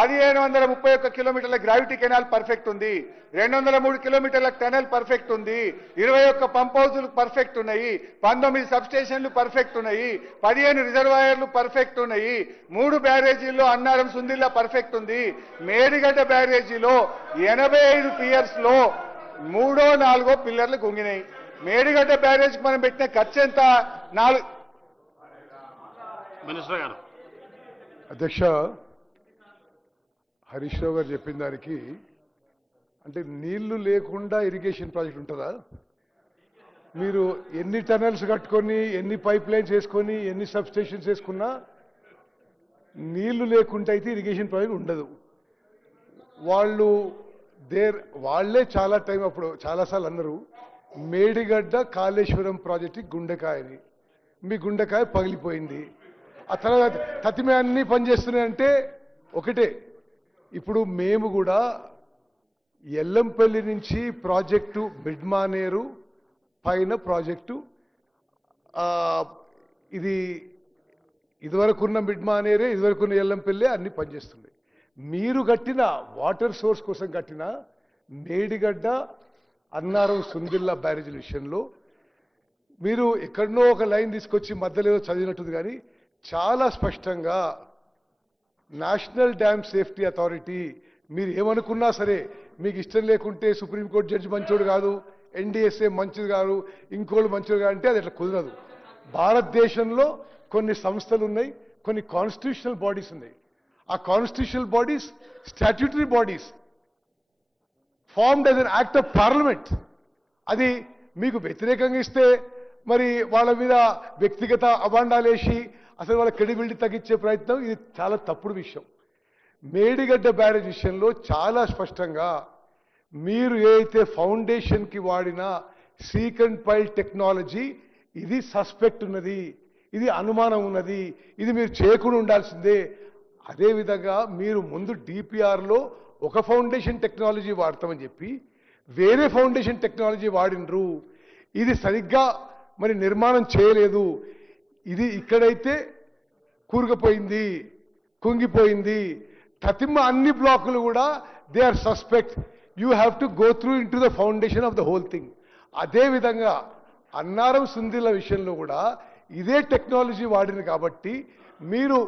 1531 కిలోమీటర్ల గ్రావిటీ కెనాల్ పర్ఫెక్ట్ ఉంది, 203 కిలోమీటర్ల టనల్ పర్ఫెక్ట్ ఉంది, 21 పంప్ హౌజులు పర్ఫెక్ట్ ఉన్నాయి, 19 సబ్స్టేషన్లు పర్ఫెక్ట్ ఉన్నాయి, 15 రిజర్వాయర్లు పర్ఫెక్ట్ ఉన్నాయి, 3 బ్యారేజీల్లో అన్నారం సుందిల్లా పర్ఫెక్ట్ ఉంది. మేడిగడ్డ బ్యారేజీలో 85 పియర్స్ లో 3, 4 పిల్లర్లు కుంగినాయి. మేడిగడ్డ బ్యారేజ్ మనం పెట్టిన ఖర్చు ఎంత? 4. మినిస్టర్ గారు. అధ్యక్ష హరీష్ రావు గారు చెప్పిన దానికి అంటే నీళ్లు లేకుండా ఇరిగేషన్ ప్రాజెక్ట్ ఉంటుందా? మీరు ఎన్ని టనల్స్ కట్టుకొని, ఎన్ని పైప్ లైన్స్ వేసుకొని, ఎన్ని సబ్స్టేషన్స్ వేసుకున్నా నీళ్లు లేకుండా అయితే ఇరిగేషన్ ప్రాజెక్ట్ ఉండదు. వాళ్ళే చాలా టైం అప్పుడు చాలాసార్లు అన్నారు మేడిగడ్డ కాళేశ్వరం ప్రాజెక్టు గుండెకాయని. మీ గుండెకాయ పగిలిపోయింది. ఆ తర్వాత తతిమే అన్ని పనిచేస్తున్నాయంటే ఒకటే. ఇప్పుడు మేము కూడా ఎల్లంపల్లి నుంచి ప్రాజెక్టు మిడ్మానేరు పైన ప్రాజెక్టు ఇదివరకున్న మిడ్మానేరే, ఇదివరకున్న ఎల్లంపల్లి అన్ని పనిచేస్తున్నాయి. మీరు కట్టిన వాటర్ సోర్స్ కోసం కట్టిన మేడిగడ్డ అన్నారం సుందిల్లా బ్యారేజీల విషయంలో మీరు ఎక్కడనో ఒక లైన్ తీసుకొచ్చి మధ్యలో చదివినట్టుంది కానీ చాలా స్పష్టంగా నేషనల్ డ్యామ్ సేఫ్టీ అథారిటీ మీరు ఏమనుకున్నా సరే, మీకు ఇష్టం లేకుంటే సుప్రీంకోర్టు జడ్జి మంచోడు కాదు, ఎన్డీఎస్ఏ మంచిది కాదు, ఇంకోళ్ళు మంచిది కాదు అంటే అది అట్లా కుదరదు. భారతదేశంలో కొన్ని సంస్థలు ఉన్నాయి, కొన్ని కాన్స్టిట్యూషనల్ బాడీస్ ఉన్నాయి. ఆ constitutional bodies statutory bodies formed as an act of parliament. అది మీకు వ్యతిరేకంగా ఇస్తే మరి వాళ్ళ మీద వ్యక్తిగత అభాండాలేసి అసలు వాళ్ళ క్రెడిబిలిటీ తగ్గించే ప్రయత్నం, ఇది చాలా తప్పుడు విషయం. మేడిగడ్డ బ్యారేజ్ విషయంలో చాలా స్పష్టంగా మీరు ఏదైతే ఫౌండేషన్కి వాడిన సీక్ అండ్ పైల్ టెక్నాలజీ ఇది సస్పెక్ట్ ఉన్నది, ఇది అనుమానం ఉన్నది, ఇది మీరు చేయకుండా ఉండాల్సిందే. అదేవిధంగా మీరు ముందు డిపిఆర్లో ఒక ఫౌండేషన్ టెక్నాలజీ వాడతామని చెప్పి వేరే ఫౌండేషన్ టెక్నాలజీ వాడినరు. ఇది సరిగ్గా మరి నిర్మాణం చేయలేదు. ఇది ఇక్కడైతే కూరుకుపోయింది, కుంగిపోయింది. తతిమ్మ అన్ని బ్లాకులు కూడా they are suspect. You have to go through into the foundation of the whole thing. అదేవిధంగా అన్నారం సుందిల విషయంలో కూడా ఇదే టెక్నాలజీ వాడింది కాబట్టి మీరు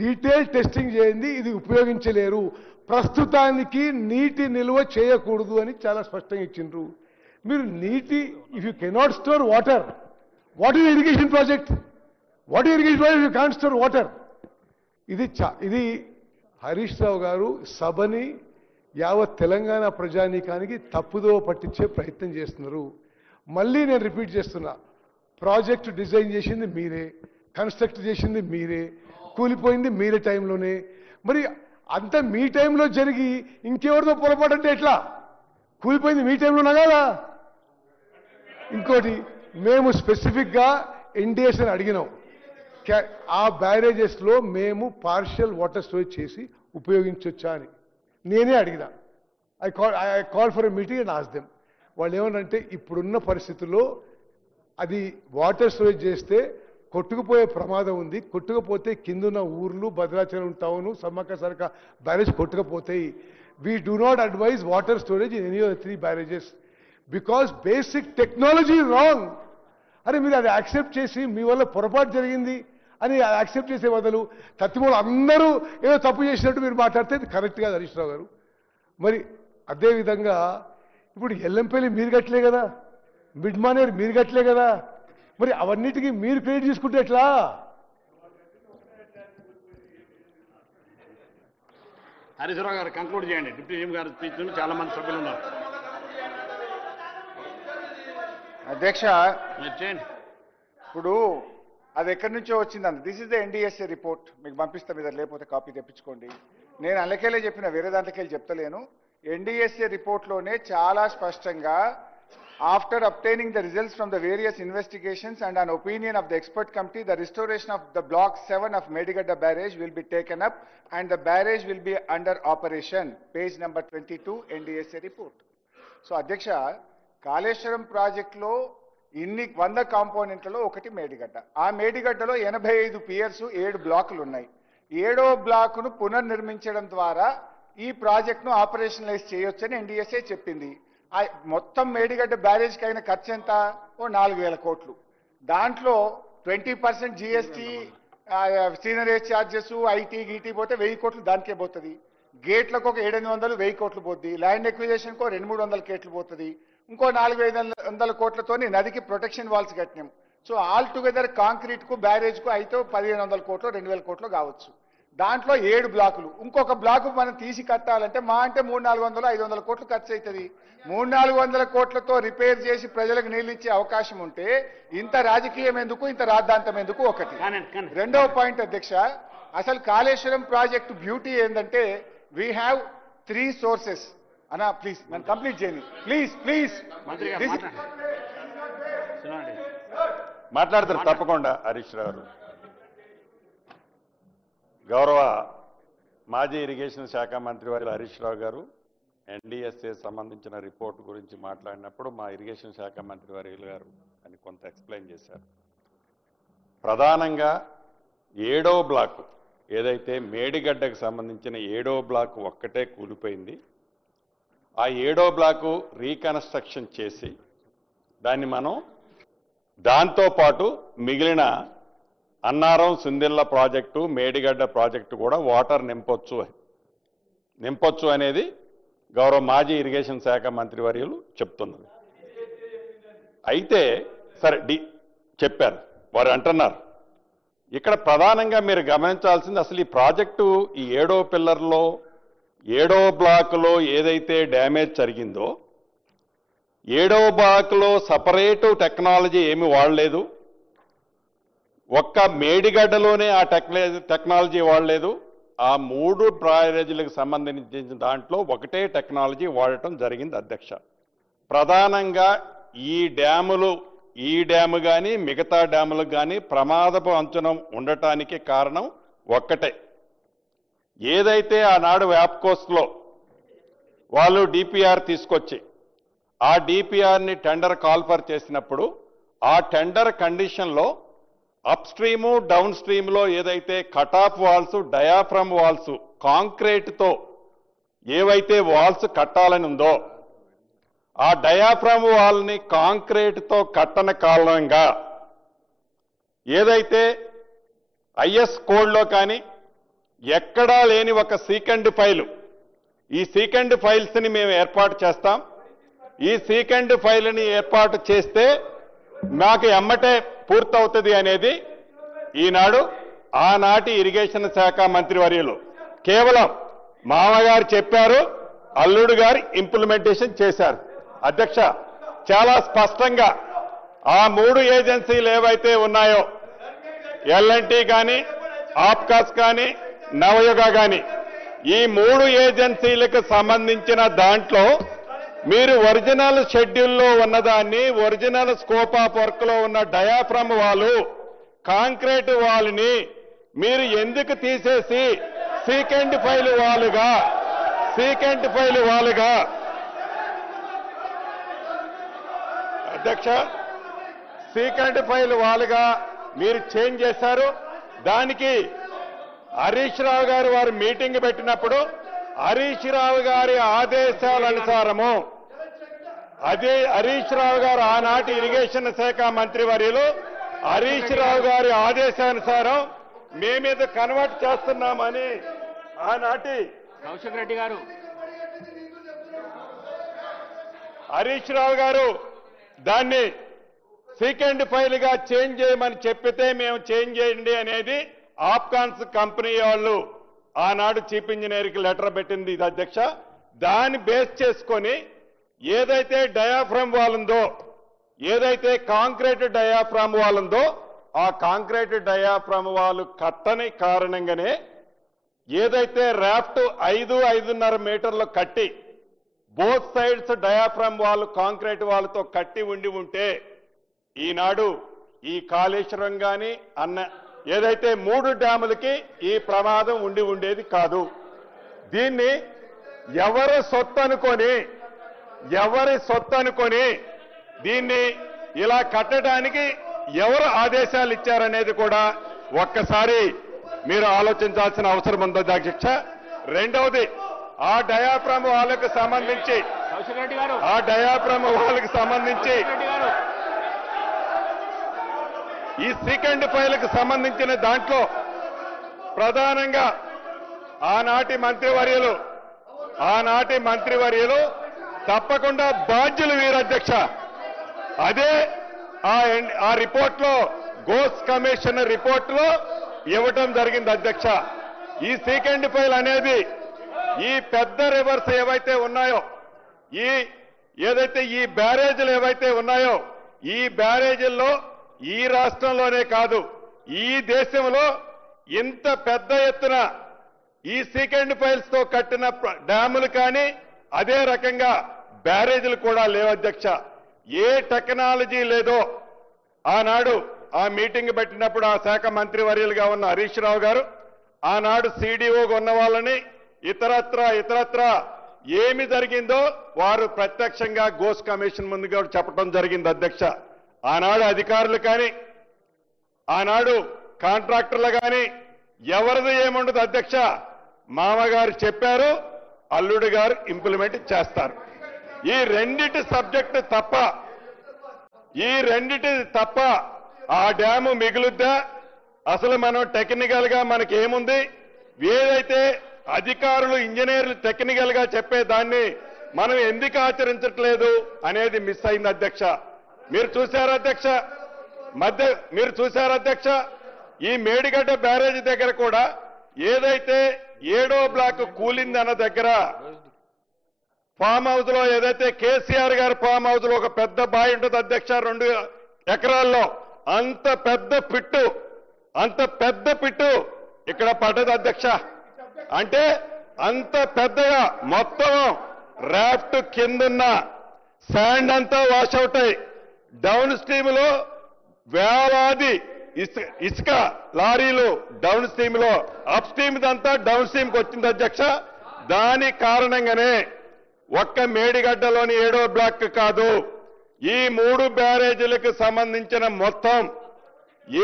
డీటెయిల్ టెస్టింగ్ చేయండి, ఇది ఉపయోగించలేరు, ప్రస్తుతానికి నీటి నిల్వ చేయకూడదు అని చాలా స్పష్టంగా ఇచ్చిండ్రు. మీరు నీటి, if you cannot store water, what is irrigation project? What is irrigation project? You can't store water. ఇది హరీష్ రావు గారు సభని యావత్ తెలంగాణ ప్రజానీకానికి తప్పుదో పట్టించే ప్రయత్నం చేస్తున్నారు. మళ్ళీ నేను రిపీట్ చేస్తున్నా, ప్రాజెక్టు డిజైన్ చేసింది మీరే, కన్స్ట్రక్ట్ చేసింది మీరే, కూలిపోయింది మీరే టైంలోనే. మరి అంత మీ టైంలో జరిగి ఇంకెవరితో పొరపాటు అంటే ఎట్లా? కూలిపోయింది మీ టైంలోనా కదా? ఇంకోటి, మేము స్పెసిఫిక్గా ఎన్డీఎస్ అని అడిగినాం. ఆ బ్యారేజెస్లో మేము పార్షియల్ వాటర్ స్టోరేజ్ చేసి ఉపయోగించవచ్చా అని నేనే అడిగినా. I call for a meeting and ask them. వాళ్ళు ఏమనంటే ఇప్పుడున్న పరిస్థితుల్లో అది వాటర్ స్టోరేజ్ చేస్తే కొట్టుకుపోయే ప్రమాదం ఉంది, కొట్టుకుపోతే కిందున్న ఊర్లు, భద్రాచలం టౌను, సమ్మక్క సరక బ్యారేజ్ కొట్టుకుపోతాయి. We do not advise water storage in any of the 3 barrages because basic technology wrong. అరే మీరు అది యాక్సెప్ట్ చేసి మీ వల్ల పొరపాటు జరిగింది అని యాక్సెప్ట్ చేసే బదులు తత్తిమూలు అందరూ ఏదో తప్పు చేసినట్టు మీరు మాట్లాడితే ఇది కరెక్ట్ కాదు హరీష్ రావు గారు. మరి అదేవిధంగా ఇప్పుడు ఎల్లంపల్లి మీరు కట్టలే కదా, మిడ్ మానేర్ మీరు కట్టలే కదా, మరి అవన్నిటికీ మీరు క్రెడిట్ తీసుకుంటే ఎట్లా? హరీష్ రావు గారు కంక్లూడ్ చేయండి. డిప్యూటీ సీఎం గారు స్పీచ్ నుండి చాలా మంది సభ్యులు ఉన్నారు. అధ్యక్ష, మీరు చేయండి. ఇప్పుడు అది ఎక్కడి నుంచో వచ్చిందండి. This is the NDSA report, మీకు పంపిస్తా, మీద లేకపోతే కాపీ తెప్పించుకోండి. నేను అందుకేలే చెప్పిన, వేరే దాంట్లోకి చెప్తలేను. ఎన్డీఎస్ఏ రిపోర్ట్లోనే చాలా స్పష్టంగా after obtaining the results from the various investigations and an opinion of the expert committee, the restoration of the block 7 of Medigadda barrage will be taken up and the barrage will be under operation. Page number 22 NDSA report. So అధ్యక్ష, కాళేశ్వరం ప్రాజెక్టులో ఇన్ని 100 కాంపోనెంట్లలో ఒకటి మేడిగడ్డ. ఆ మేడిగడ్డలో 85 Pierce, 7 బ్లాకులు ఉన్నాయి. 7వ బ్లాకును పునర్నిర్మించడం ద్వారా ఈ ప్రాజెక్టును ఆపరేషనలైజ్ చేయొచ్చని ఎన్డీఎస్ఏ చెప్పింది. మొత్తం మేడిగడ్డ బ్యారేజ్కి అయిన ఖర్చు ఎంత? ఓ 4,000 కోట్లు. దాంట్లో 20% జీఎస్టీ, సీనరేజ్ ఛార్జెస్, ఐటీ గీటీ పోతే 1000 కోట్లు దానికే పోతుంది. గేట్లకు ఒక 700, 1000 కోట్లు పోతుంది. ల్యాండ్ ఎక్విజేషన్కు 200-300 కోట్లు పోతుంది. ఇంకో 400-500 కోట్లతో నదికి ప్రొటెక్షన్ వాల్స్ కట్టినాం. సో ఆల్ టుగెదర్ కాంక్రీట్ కు బ్యారేజ్ కు అయితే 1,500 కోట్లు 2,000 కోట్లు కావచ్చు. దాంట్లో 7 బ్లాకులు. ఇంకొక బ్లాకు మనం తీసి కట్టాలంటే మా అంటే 300-400-500 కోట్లు ఖర్చు అవుతుంది. 300-400 కోట్లతో రిపేర్ చేసి ప్రజలకు నీళ్ళు ఇచ్చే అవకాశం ఉంటే ఇంత రాజకీయం ఎందుకు, ఇంత రాద్ధాంతం ఎందుకు? ఒకటి. రెండవ పాయింట్ అధ్యక్ష, అసలు కాళేశ్వరం ప్రాజెక్టు బ్యూటీ ఏంటంటే వీ హ్యావ్ 3 సోర్సెస్. అన్నా ప్లీజ్ నన్ను కంప్లీట్ చేయండి ప్లీజ్. మాట్లాడతారు తప్పకుండా హరీష్ రావు గారు. గౌరవ మాజీ ఇరిగేషన్ శాఖ మంత్రి వారి హరీష్ రావు గారు ఎన్డీఎస్ఏ సంబంధించిన రిపోర్ట్ గురించి మాట్లాడినప్పుడు మా ఇరిగేషన్ శాఖ మంత్రి వారి గారు అని కొంత ఎక్స్ప్లెయిన్ చేశారు. ప్రధానంగా 7వ బ్లాకు ఏదైతే మేడిగడ్డకు సంబంధించిన 7వ బ్లాకు ఒక్కటే కూలిపోయింది. ఆ 7వ బ్లాకు రీకన్స్ట్రక్షన్ చేసి దాన్ని మనం దాంతోపాటు మిగిలిన అన్నారం సుందిల్ల ప్రాజెక్టు, మేడిగడ్డ ప్రాజెక్టు కూడా వాటర్ నింపొచ్చు అనేది గౌరవ మాజీ ఇరిగేషన్ శాఖ మంత్రి వర్యులు చెప్తున్నది. అయితే సరే చెప్పారు, వారు అంటున్నారు. ఇక్కడ ప్రధానంగా మీరు గమనించాల్సింది అసలు ఈ ప్రాజెక్టు ఈ 7వ పిల్లర్లో 7వ బ్లాకులో ఏదైతే డ్యామేజ్ జరిగిందో 7వ బ్లాకులో సపరేటు టెక్నాలజీ ఏమి వాడలేదు. ఒక్క మేడిగడ్డలోనే ఆ టెక్నాలజీ వాడలేదు. ఆ 3 బ్యారేజీలకు సంబంధించిన దాంట్లో ఒకటే టెక్నాలజీ వాడటం జరిగింది అధ్యక్ష. ప్రధానంగా ఈ డ్యాము కానీ మిగతా డ్యాములకు కానీ ప్రమాదపు అంచనా ఉండటానికి కారణం ఒక్కటే. ఏదైతే ఆనాడు వ్యాప్కోస్లో వాళ్ళు డిపిఆర్ తీసుకొచ్చి ఆ డిపిఆర్ని టెండర్ కాల్ఫర్ చేసినప్పుడు ఆ టెండర్ కండిషన్లో అప్ స్ట్రీము డౌన్ స్ట్రీమ్లో ఏదైతే కటాఫ్ వాల్స్, డయాఫ్రమ్ వాల్స్ కాంక్రీట్తో ఏవైతే వాల్స్ కట్టాలని ఉందో ఆ డయాఫ్రామ్ వాల్ని కాంక్రీట్తో కట్టన కారణంగా ఏదైతే ఐఎస్ కోడ్లో కానీ ఎక్కడా లేని ఒక సీకండ్ ఫైలు, ఈ సీకండ్ ఫైల్స్ని మేము ఏర్పాటు చేస్తాం. ఈ సీకండ్ ఫైల్ని ఏర్పాటు చేస్తే మాకు ఎమ్మటే పూర్తవుతుంది అనేది ఈనాడు ఆనాటి ఇరిగేషన్ శాఖ మంత్రివర్యులు కేవలం మామగారు చెప్పారు, అల్లుడు గారు ఇంప్లిమెంటేషన్ చేశారు. అధ్యక్ష, చాలా స్పష్టంగా ఆ 3 ఏజెన్సీలు ఏవైతే ఉన్నాయో ఎల్ఎన్టీ కానీ, ఆప్కాస్ కానీ, నవయుగ కానీ, ఈ 3 ఏజెన్సీలకు సంబంధించిన దాంట్లో మీరు ఒరిజినల్ షెడ్యూల్లో ఉన్నదాన్ని, ఒరిజినల్ స్కోప్ ఆఫ్ వర్క్ లో ఉన్న డయాఫ్రమ్ వాలు, కాంక్రీట్ వాల్ని మీరు ఎందుకు తీసేసి సీకెండ్ ఫైల్ వాలుగా అధ్యక్ష, సీకెండ్ ఫైల్ వాలుగా మీరు చేంజ్ చేశారు. దానికి హరీష్ రావు గారు వారు మీటింగ్ పెట్టినప్పుడు హరీష్ రావు గారి ఆదేశాలనుసారము, అదే హరీష్ రావు గారు ఆనాటి ఇరిగేషన్ శాఖ మంత్రివర్యులు హరీష్ రావు గారి ఆదేశానుసారం మేమేదో కన్వర్ట్ చేస్తున్నామని ఆనాటి కౌశిక్ రెడ్డి గారు, హరీష్ రావు గారు దాన్ని సీకెండ్ ఫైల్ గా చేంజ్ చేయమని చెప్పితే మేము చేంజ్ చేయండి అనేది ఆప్కాన్స్ కంపెనీ వాళ్ళు ఆనాడు చీఫ్ ఇంజనీర్కి లెటర్ పెట్టింది. ఇది అధ్యక్ష, దాన్ని బేస్ చేసుకొని ఏదైతే డయాఫ్రామ్ వాల్ ఉందో, ఏదైతే కాంక్రీట్ డయాఫ్రామ్ వాల్ ఉందో ఆ కాంక్రీట్ డయాఫ్రామ్ వాల్ కట్టని కారణంగానే ఏదైతే రాఫ్ట్ 5.5 మీటర్లు కట్టి both sides diaphragm wall concrete వాల్తో కట్టి ఉంటే ఈనాడు ఈ కాళేశ్వరం కానీ ఏదైతే 3 డ్యాములకి ఈ ప్రమాదం ఉండేది కాదు. దీన్ని ఎవరి సొత్తు అనుకొని దీన్ని ఇలా కట్టడానికి ఎవరు ఆదేశాలు ఇచ్చారనేది కూడా ఒక్కసారి మీరు ఆలోచించాల్సిన అవసరం ఉంది అధ్యక్ష. రెండవది, ఆ డయాఫ్రామ్ వాళ్ళకు సంబంధించి ఈ సీకెండ్ ఫైల్కి సంబంధించిన దాంట్లో ప్రధానంగా ఆనాటి మంత్రివర్యులు తప్పకుండా బాధ్యులు వీరు అధ్యక్ష. అదే ఆ రిపోర్ట్లో గోస్ కమిషన్ రిపోర్ట్లో ఇవ్వటం జరిగింది అధ్యక్ష. ఈ సీకెండ్ ఫైల్ అనేది ఈ పెద్ద రివర్స్ ఏవైతే ఉన్నాయో, ఏదైతే ఈ బ్యారేజీలు ఏవైతే ఉన్నాయో, ఈ బ్యారేజీల్లో ఈ రాష్ట్రంలోనే కాదు ఈ దేశంలో ఇంత పెద్ద ఎత్తున ఈ సీకెండ్ ఫైల్స్ తో కట్టిన డ్యాములు కానీ అదే రకంగా బ్యారేజీలు కూడా లేవు అధ్యక్ష. ఏ టెక్నాలజీ లేదో ఆనాడు ఆ మీటింగ్ పెట్టినప్పుడు ఆ శాఖ మంత్రివర్యులుగా ఉన్న హరీష్ రావు గారు ఆనాడు CDOగా ఉన్న వాళ్ళని ఇతరత్ర ఏమి జరిగిందో వారు ప్రత్యక్షంగా గోస్ కమిషన్ ముందు కూడా చెప్పడం జరిగింది అధ్యక్ష. ఆనాడు అధికారులు కానీ ఆనాడు కాంట్రాక్టర్లు కానీ ఎవరిది ఏముండదు అధ్యక్ష. మామగారు చెప్పారు, అల్లుడు గారు ఇంప్లిమెంట్ చేస్తారు. ఈ రెండిటి సబ్జెక్టు తప్ప ఆ డ్యాము మిగులుద్దా? అసలు మనం టెక్నికల్ గా మనకి ఏముంది? ఏదైతే అధికారులు ఇంజనీర్లు టెక్నికల్ గా చెప్పే దాన్ని మనం ఎందుకు ఆచరించట్లేదు అనేది మిస్ అయింది అధ్యక్ష. మీరు చూశారు అధ్యక్ష, ఈ మేడిగడ్డ బ్యారేజ్ దగ్గర కూడా ఏదైతే 7వ బ్లాక్ కూలిందన్న దగ్గర ఫామ్ హౌస్ లో ఏదైతే కేసీఆర్ గారి ఫామ్ హౌస్ లో ఒక పెద్ద బావి ఉంటుంది అధ్యక్ష, 2 ఎకరాల్లో అంత పెద్ద పిట్టు ఇక్కడ పడ్డది అధ్యక్ష. అంటే అంత పెద్దగా మొత్తం రాఫ్ట్ కిందున్న శాండ్ అంతా వాష్ అవుట్ అయి డౌన్ స్ట్రీమ్ లో వేలాది ఇసుక లారీలు డౌన్ స్ట్రీమ్ లో, అప్ స్ట్రీమ్ అంతా డౌన్ స్ట్రీమ్ కి వచ్చింది అధ్యక్ష. దాని కారణంగానే ఒక్క మేడిగడ్డలోని 7వ బ్లాక్ కాదు, ఈ 3 బ్యారేజీలకు సంబంధించిన మొత్తం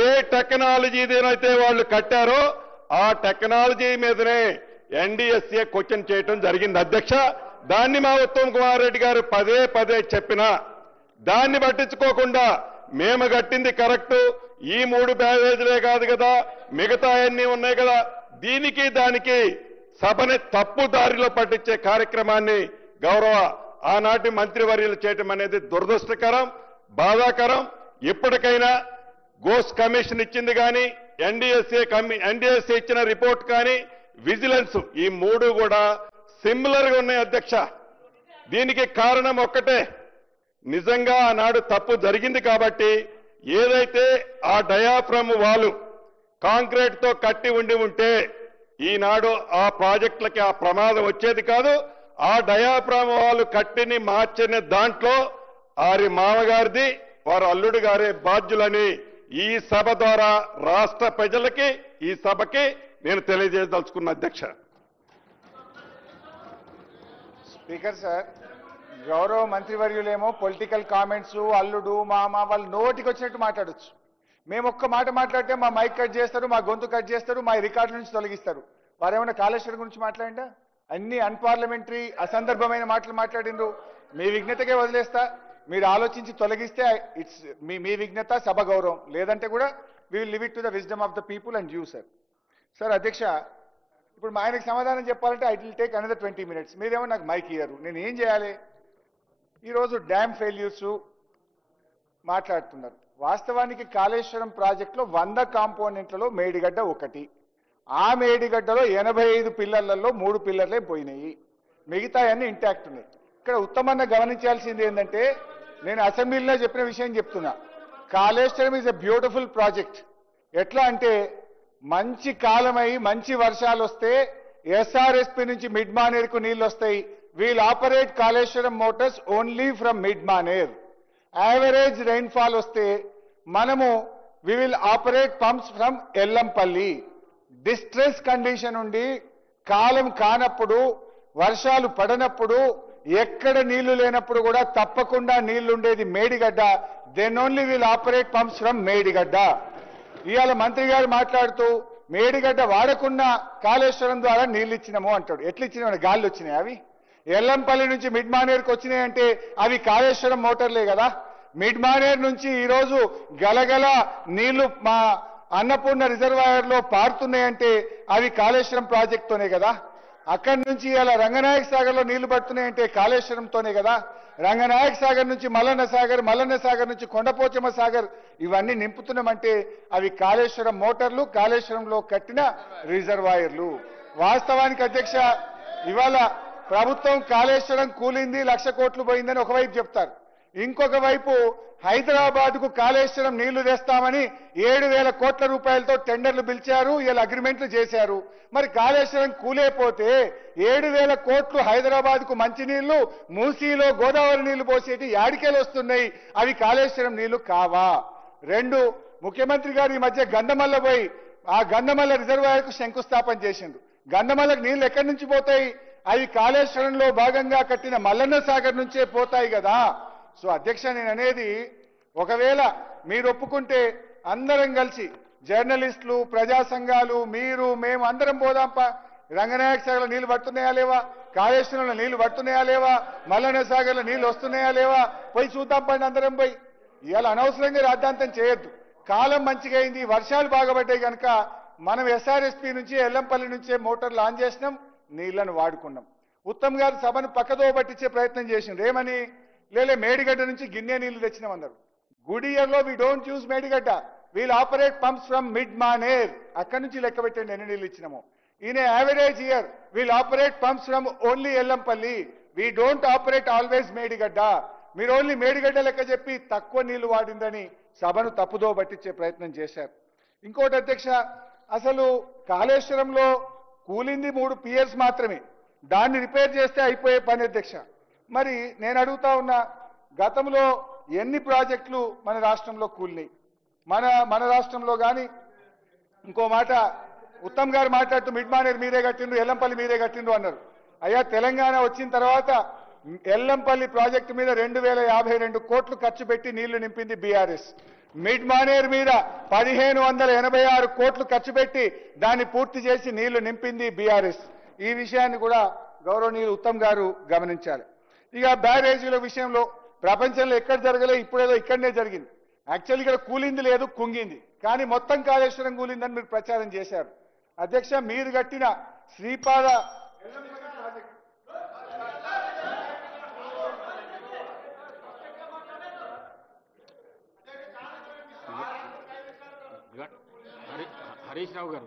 ఏ టెక్నాలజీనైతే వాళ్ళు కట్టారో ఆ టెక్నాలజీ మీదనే ఎన్డీఎస్ఏ క్వశ్చన్ చేయటం జరిగింది అధ్యక్ష. దాన్ని మా ఉత్తమ్ కుమార్ రెడ్డి గారు పదే పదే చెప్పినా దాన్ని పట్టించుకోకుండా మేము కట్టింది కరెక్టు, ఈ 3 బ్యారేజ్లే కాదు కదా, మిగతా అన్నీ ఉన్నాయి కదా, దీనికి దానికి సభని తప్పు దారిలో పట్టించే కార్యక్రమాన్ని గౌరవ ఆనాటి మంత్రివర్యులు చేయటం అనేది దురదృష్టకరం, బాధాకరం. ఇప్పటికైనా గోస్ కమిషన్ ఇచ్చింది కానీ, ఎన్డీఎస్ఏ ఇచ్చిన రిపోర్ట్ కానీ, విజిలెన్స్ ఈ 3 కూడా సిమిలర్ గా ఉన్నాయి అధ్యక్ష. దీనికి కారణం ఒక్కటే, నిజంగా ఆనాడు తప్పు జరిగింది కాబట్టి ఏదైతే ఆ డయాఫ్రమ్ వాలు కాంక్రీట్ తో కట్టి ఉంటే ఈనాడు ఆ ప్రాజెక్టులకి ఆ ప్రమాదం వచ్చేది కాదు. ఆ డయాఫ్రమ్ వాలు కట్టిని మార్చిన దాంట్లో వారి మామగారిది, వారి అల్లుడు గారే బాధ్యులని ఈ సభ ద్వారా రాష్ట్ర ప్రజలకి, ఈ సభకి నేను తెలియజేయదలుచుకున్న అధ్యక్ష. స్పీకర్ సార్, గౌరవ మంత్రివర్యులేమో పొలిటికల్ కామెంట్స్, అల్లుడు మామ వాళ్ళు నోటికి వచ్చినట్టు మాట్లాడొచ్చు. మేము ఒక్క మాట మాట్లాడితే మా మైక్ కట్ చేస్తారు, మా గొంతు కట్ చేస్తారు, మా రికార్డుల నుంచి తొలగిస్తారు. వారేమన్నా కాళేశ్వరం గురించి మాట్లాడిందా? అన్ని అన్పార్లమెంటరీ అసందర్భమైన మాటలు మాట్లాడిండ్రు. మీ విఘ్నతకే వదిలేస్తా. మీరు ఆలోచించి తొలగిస్తే ఇట్స్ మీ విఘ్నత, సభ గౌరవం. లేదంటే కూడా we will live it to the wisdom of the people and you sir. Sir అధ్యక్ష, ఇప్పుడు మా ఆయనకు సమాధానం చెప్పాలంటే I will take another 20 minutes. మీరేమో నాకు మైక్ ఇయ్యారు, నేను ఏం చేయాలి? ఈరోజు డ్యామ్ ఫెయిల్యూర్స్ మాట్లాడుతున్నారు. వాస్తవానికి కాళేశ్వరం ప్రాజెక్టులో 100 కాంపోనెంట్లలో మేడిగడ్డ ఒకటి. ఆ మేడిగడ్డలో 85 పిల్లర్లలో 3 పిల్లర్లే పోయినాయి, మిగతా అన్ని ఇంటాక్ట్ ఉన్నాయి. ఇక్కడ ఉత్తమంగా గమనించాల్సింది ఏంటంటే, నేను అసెంబ్లీలో చెప్పిన విషయం చెప్తున్నా. Kaleshwaram is a beautiful project. ఎట్లా అంటే మంచి కాలమై మంచి వర్షాలు వస్తే ఎస్ఆర్ఎస్పి నుంచి మిడ్ మానేర్కు నీళ్లు వస్తాయి. We'll operate Kaleshwaram motors only from mid Maner. Average rainfall వస్తే మనము we will operate pumps from Yellampalli. Distress condition ఉండి కాలం కానప్పుడు, వర్షాలు పడనప్పుడు, ఎక్కడ నీళ్లు లేనప్పుడు కూడా తప్పకుండా నీళ్లుండేది Medigadda. Then only will operate pumps from Medigadda. ఇవాళ మంత్రి గారు మాట్లాడుతూ మేడిగడ్డ వాడకుండా కాళేశ్వరం ద్వారా నీళ్లు ఇచ్చినాము అంటాడు. ఎట్లా ఇచ్చినామని గాలి వచ్చినాయి అవి? ఎల్లంపల్లి నుంచి మిడ్ మానేర్కి వచ్చినాయంటే అవి కాళేశ్వరం మోటార్లే కదా. మిడ్ మానేర్ నుంచి ఈరోజు గలగల నీళ్లు మా అన్నపూర్ణ రిజర్వాయర్ లో పారుతున్నాయంటే అవి కాళేశ్వరం ప్రాజెక్టుతోనే కదా. అక్కడి నుంచి ఇలా రంగనాయక సాగర్ లో నీళ్లు పడుతున్నాయంటే కాళేశ్వరంతోనే కదా. రంగనాయక సాగర్ నుంచి మల్లన్న సాగర్, మల్లన్న సాగర్ నుంచి కొండపోచమ్మ సాగర్ ఇవన్నీ నింపుతున్నామంటే అవి కాళేశ్వరం మోటార్లు, కాళేశ్వరంలో కట్టిన రిజర్వాయర్లు. వాస్తవానికి అధ్యక్ష, ఇవాళ ప్రభుత్వం కాళేశ్వరం కూలింది, 1,00,000 కోట్లు పోయిందని ఒకవైపు చెప్తారు. ఇంకొక వైపు హైదరాబాద్ కు కాళేశ్వరం నీళ్లు తెస్తామని 7,000 కోట్ల రూపాయలతో టెండర్లు పిలిచారు, ఇలా అగ్రిమెంట్లు చేశారు. మరి కాళేశ్వరం కూలేపోతే 7,000 కోట్లు హైదరాబాద్ కు మంచినీళ్లు, మూసీలో గోదావరి నీళ్లు పోసేటి యాడికేలు వస్తున్నాయి, అవి కాళేశ్వరం నీళ్లు కావా? 2, ముఖ్యమంత్రి గారు ఈ మధ్య గంధమల్ల పోయి ఆ గంధమల్ల రిజర్వాయర్ కు శంకుస్థాపన చేసిండు. గంధమల్లకు నీళ్లు ఎక్కడి నుంచి పోతాయి? అవి కాళేశ్వరంలో భాగంగా కట్టిన మల్లన్న సాగర్ నుంచే పోతాయి కదా. సో అధ్యక్ష, నేను అనేది, ఒకవేళ మీరు ఒప్పుకుంటే అందరం కలిసి జర్నలిస్టులు, ప్రజా సంఘాలు, మీరు, మేము అందరం పోదాంపా. రంగనాయక సాగర్లో నీళ్లు పడుతున్నాయా లేవా, కాళేశ్వరంలో నీళ్లు పడుతున్నాయా లేవా, మల్లన్న సాగర్లో నీళ్లు వస్తున్నాయా లేవా, పోయి చూద్దాం పండి అందరం పోయి. ఇవాళ అనవసరంగా రాద్ధాంతం చేయొద్దు. కాలం మంచిగా అయింది, వర్షాలు బాగపడ్డాయి కనుక మనం ఎస్ఆర్ఎస్పి నుంచి ఎల్లంపల్లి నుంచే మోటార్లు ఆన్ చేసినాం, నీళ్లను వాడుకున్నాం. ఉత్తమ్ గారు సభను పక్కదో పట్టించే ప్రయత్నం చేసిండ్రు. ఏమని? లేలే మేడిగడ్డ నుంచి గిన్నె నీళ్లు తెచ్చినామన్నారు. గుడ్ ఇయర్ లో we don't use Medigadda, we'll operate pumps from mid Maner. అక్కడి నుంచి లెక్క పెట్టండి ఎన్ని నీళ్లు ఇచ్చినాము. In average year we'll operate pumps from only Yellampalli. We don't operate always Medigadda. మీరు ఓన్లీ మేడిగడ్డ లెక్క చెప్పి తక్కువ నీళ్లు వాడిందని సభను తప్పుదో పట్టించే ప్రయత్నం చేశారు. ఇంకోటి అధ్యక్ష, అసలు కాళేశ్వరంలో కూలింది 3 పియర్స్ మాత్రమే, దాన్ని రిపేర్ చేస్తే అయిపోయే పని అధ్యక్ష. మరి నేను అడుగుతా ఉన్నా, గతంలో ఎన్ని ప్రాజెక్టులు మన రాష్ట్రంలో కూలినాయి? మన రాష్ట్రంలో కానీ ఇంకో మాట, ఉత్తమ్ గారు మాట్లాడుతూ మిడ్ మానేర్ మీరే కట్టిండ్రు, ఎల్లంపల్లి మీరే కట్టిండ్రు అన్నారు. అయ్యా, తెలంగాణ వచ్చిన తర్వాత ఎల్లంపల్లి ప్రాజెక్టు మీద 2,052 కోట్లు ఖర్చు పెట్టి నీళ్లు నింపింది బీఆర్ఎస్. మిడ్ మానేర్ మీద 1,586 కోట్లు ఖర్చు పెట్టి దాన్ని పూర్తి చేసి నీళ్లు నింపింది బీఆర్ఎస్. ఈ విషయాన్ని కూడా గౌరవనీయులు ఉత్తమ్ గారు గమనించాలి. ఇక బ్యారేజీల విషయంలో ప్రపంచంలో ఎక్కడ జరగలే, ఇప్పుడేదో ఇక్కడనే జరిగింది. యాక్చువల్లీ ఇక్కడ కూలింది లేదు, కుంగింది. కానీ మొత్తం కాళేశ్వరం కూలిందని మీరు ప్రచారం చేశారు. అధ్యక్ష, మీరు కట్టిన శ్రీపాద హరీష్ రావు గారు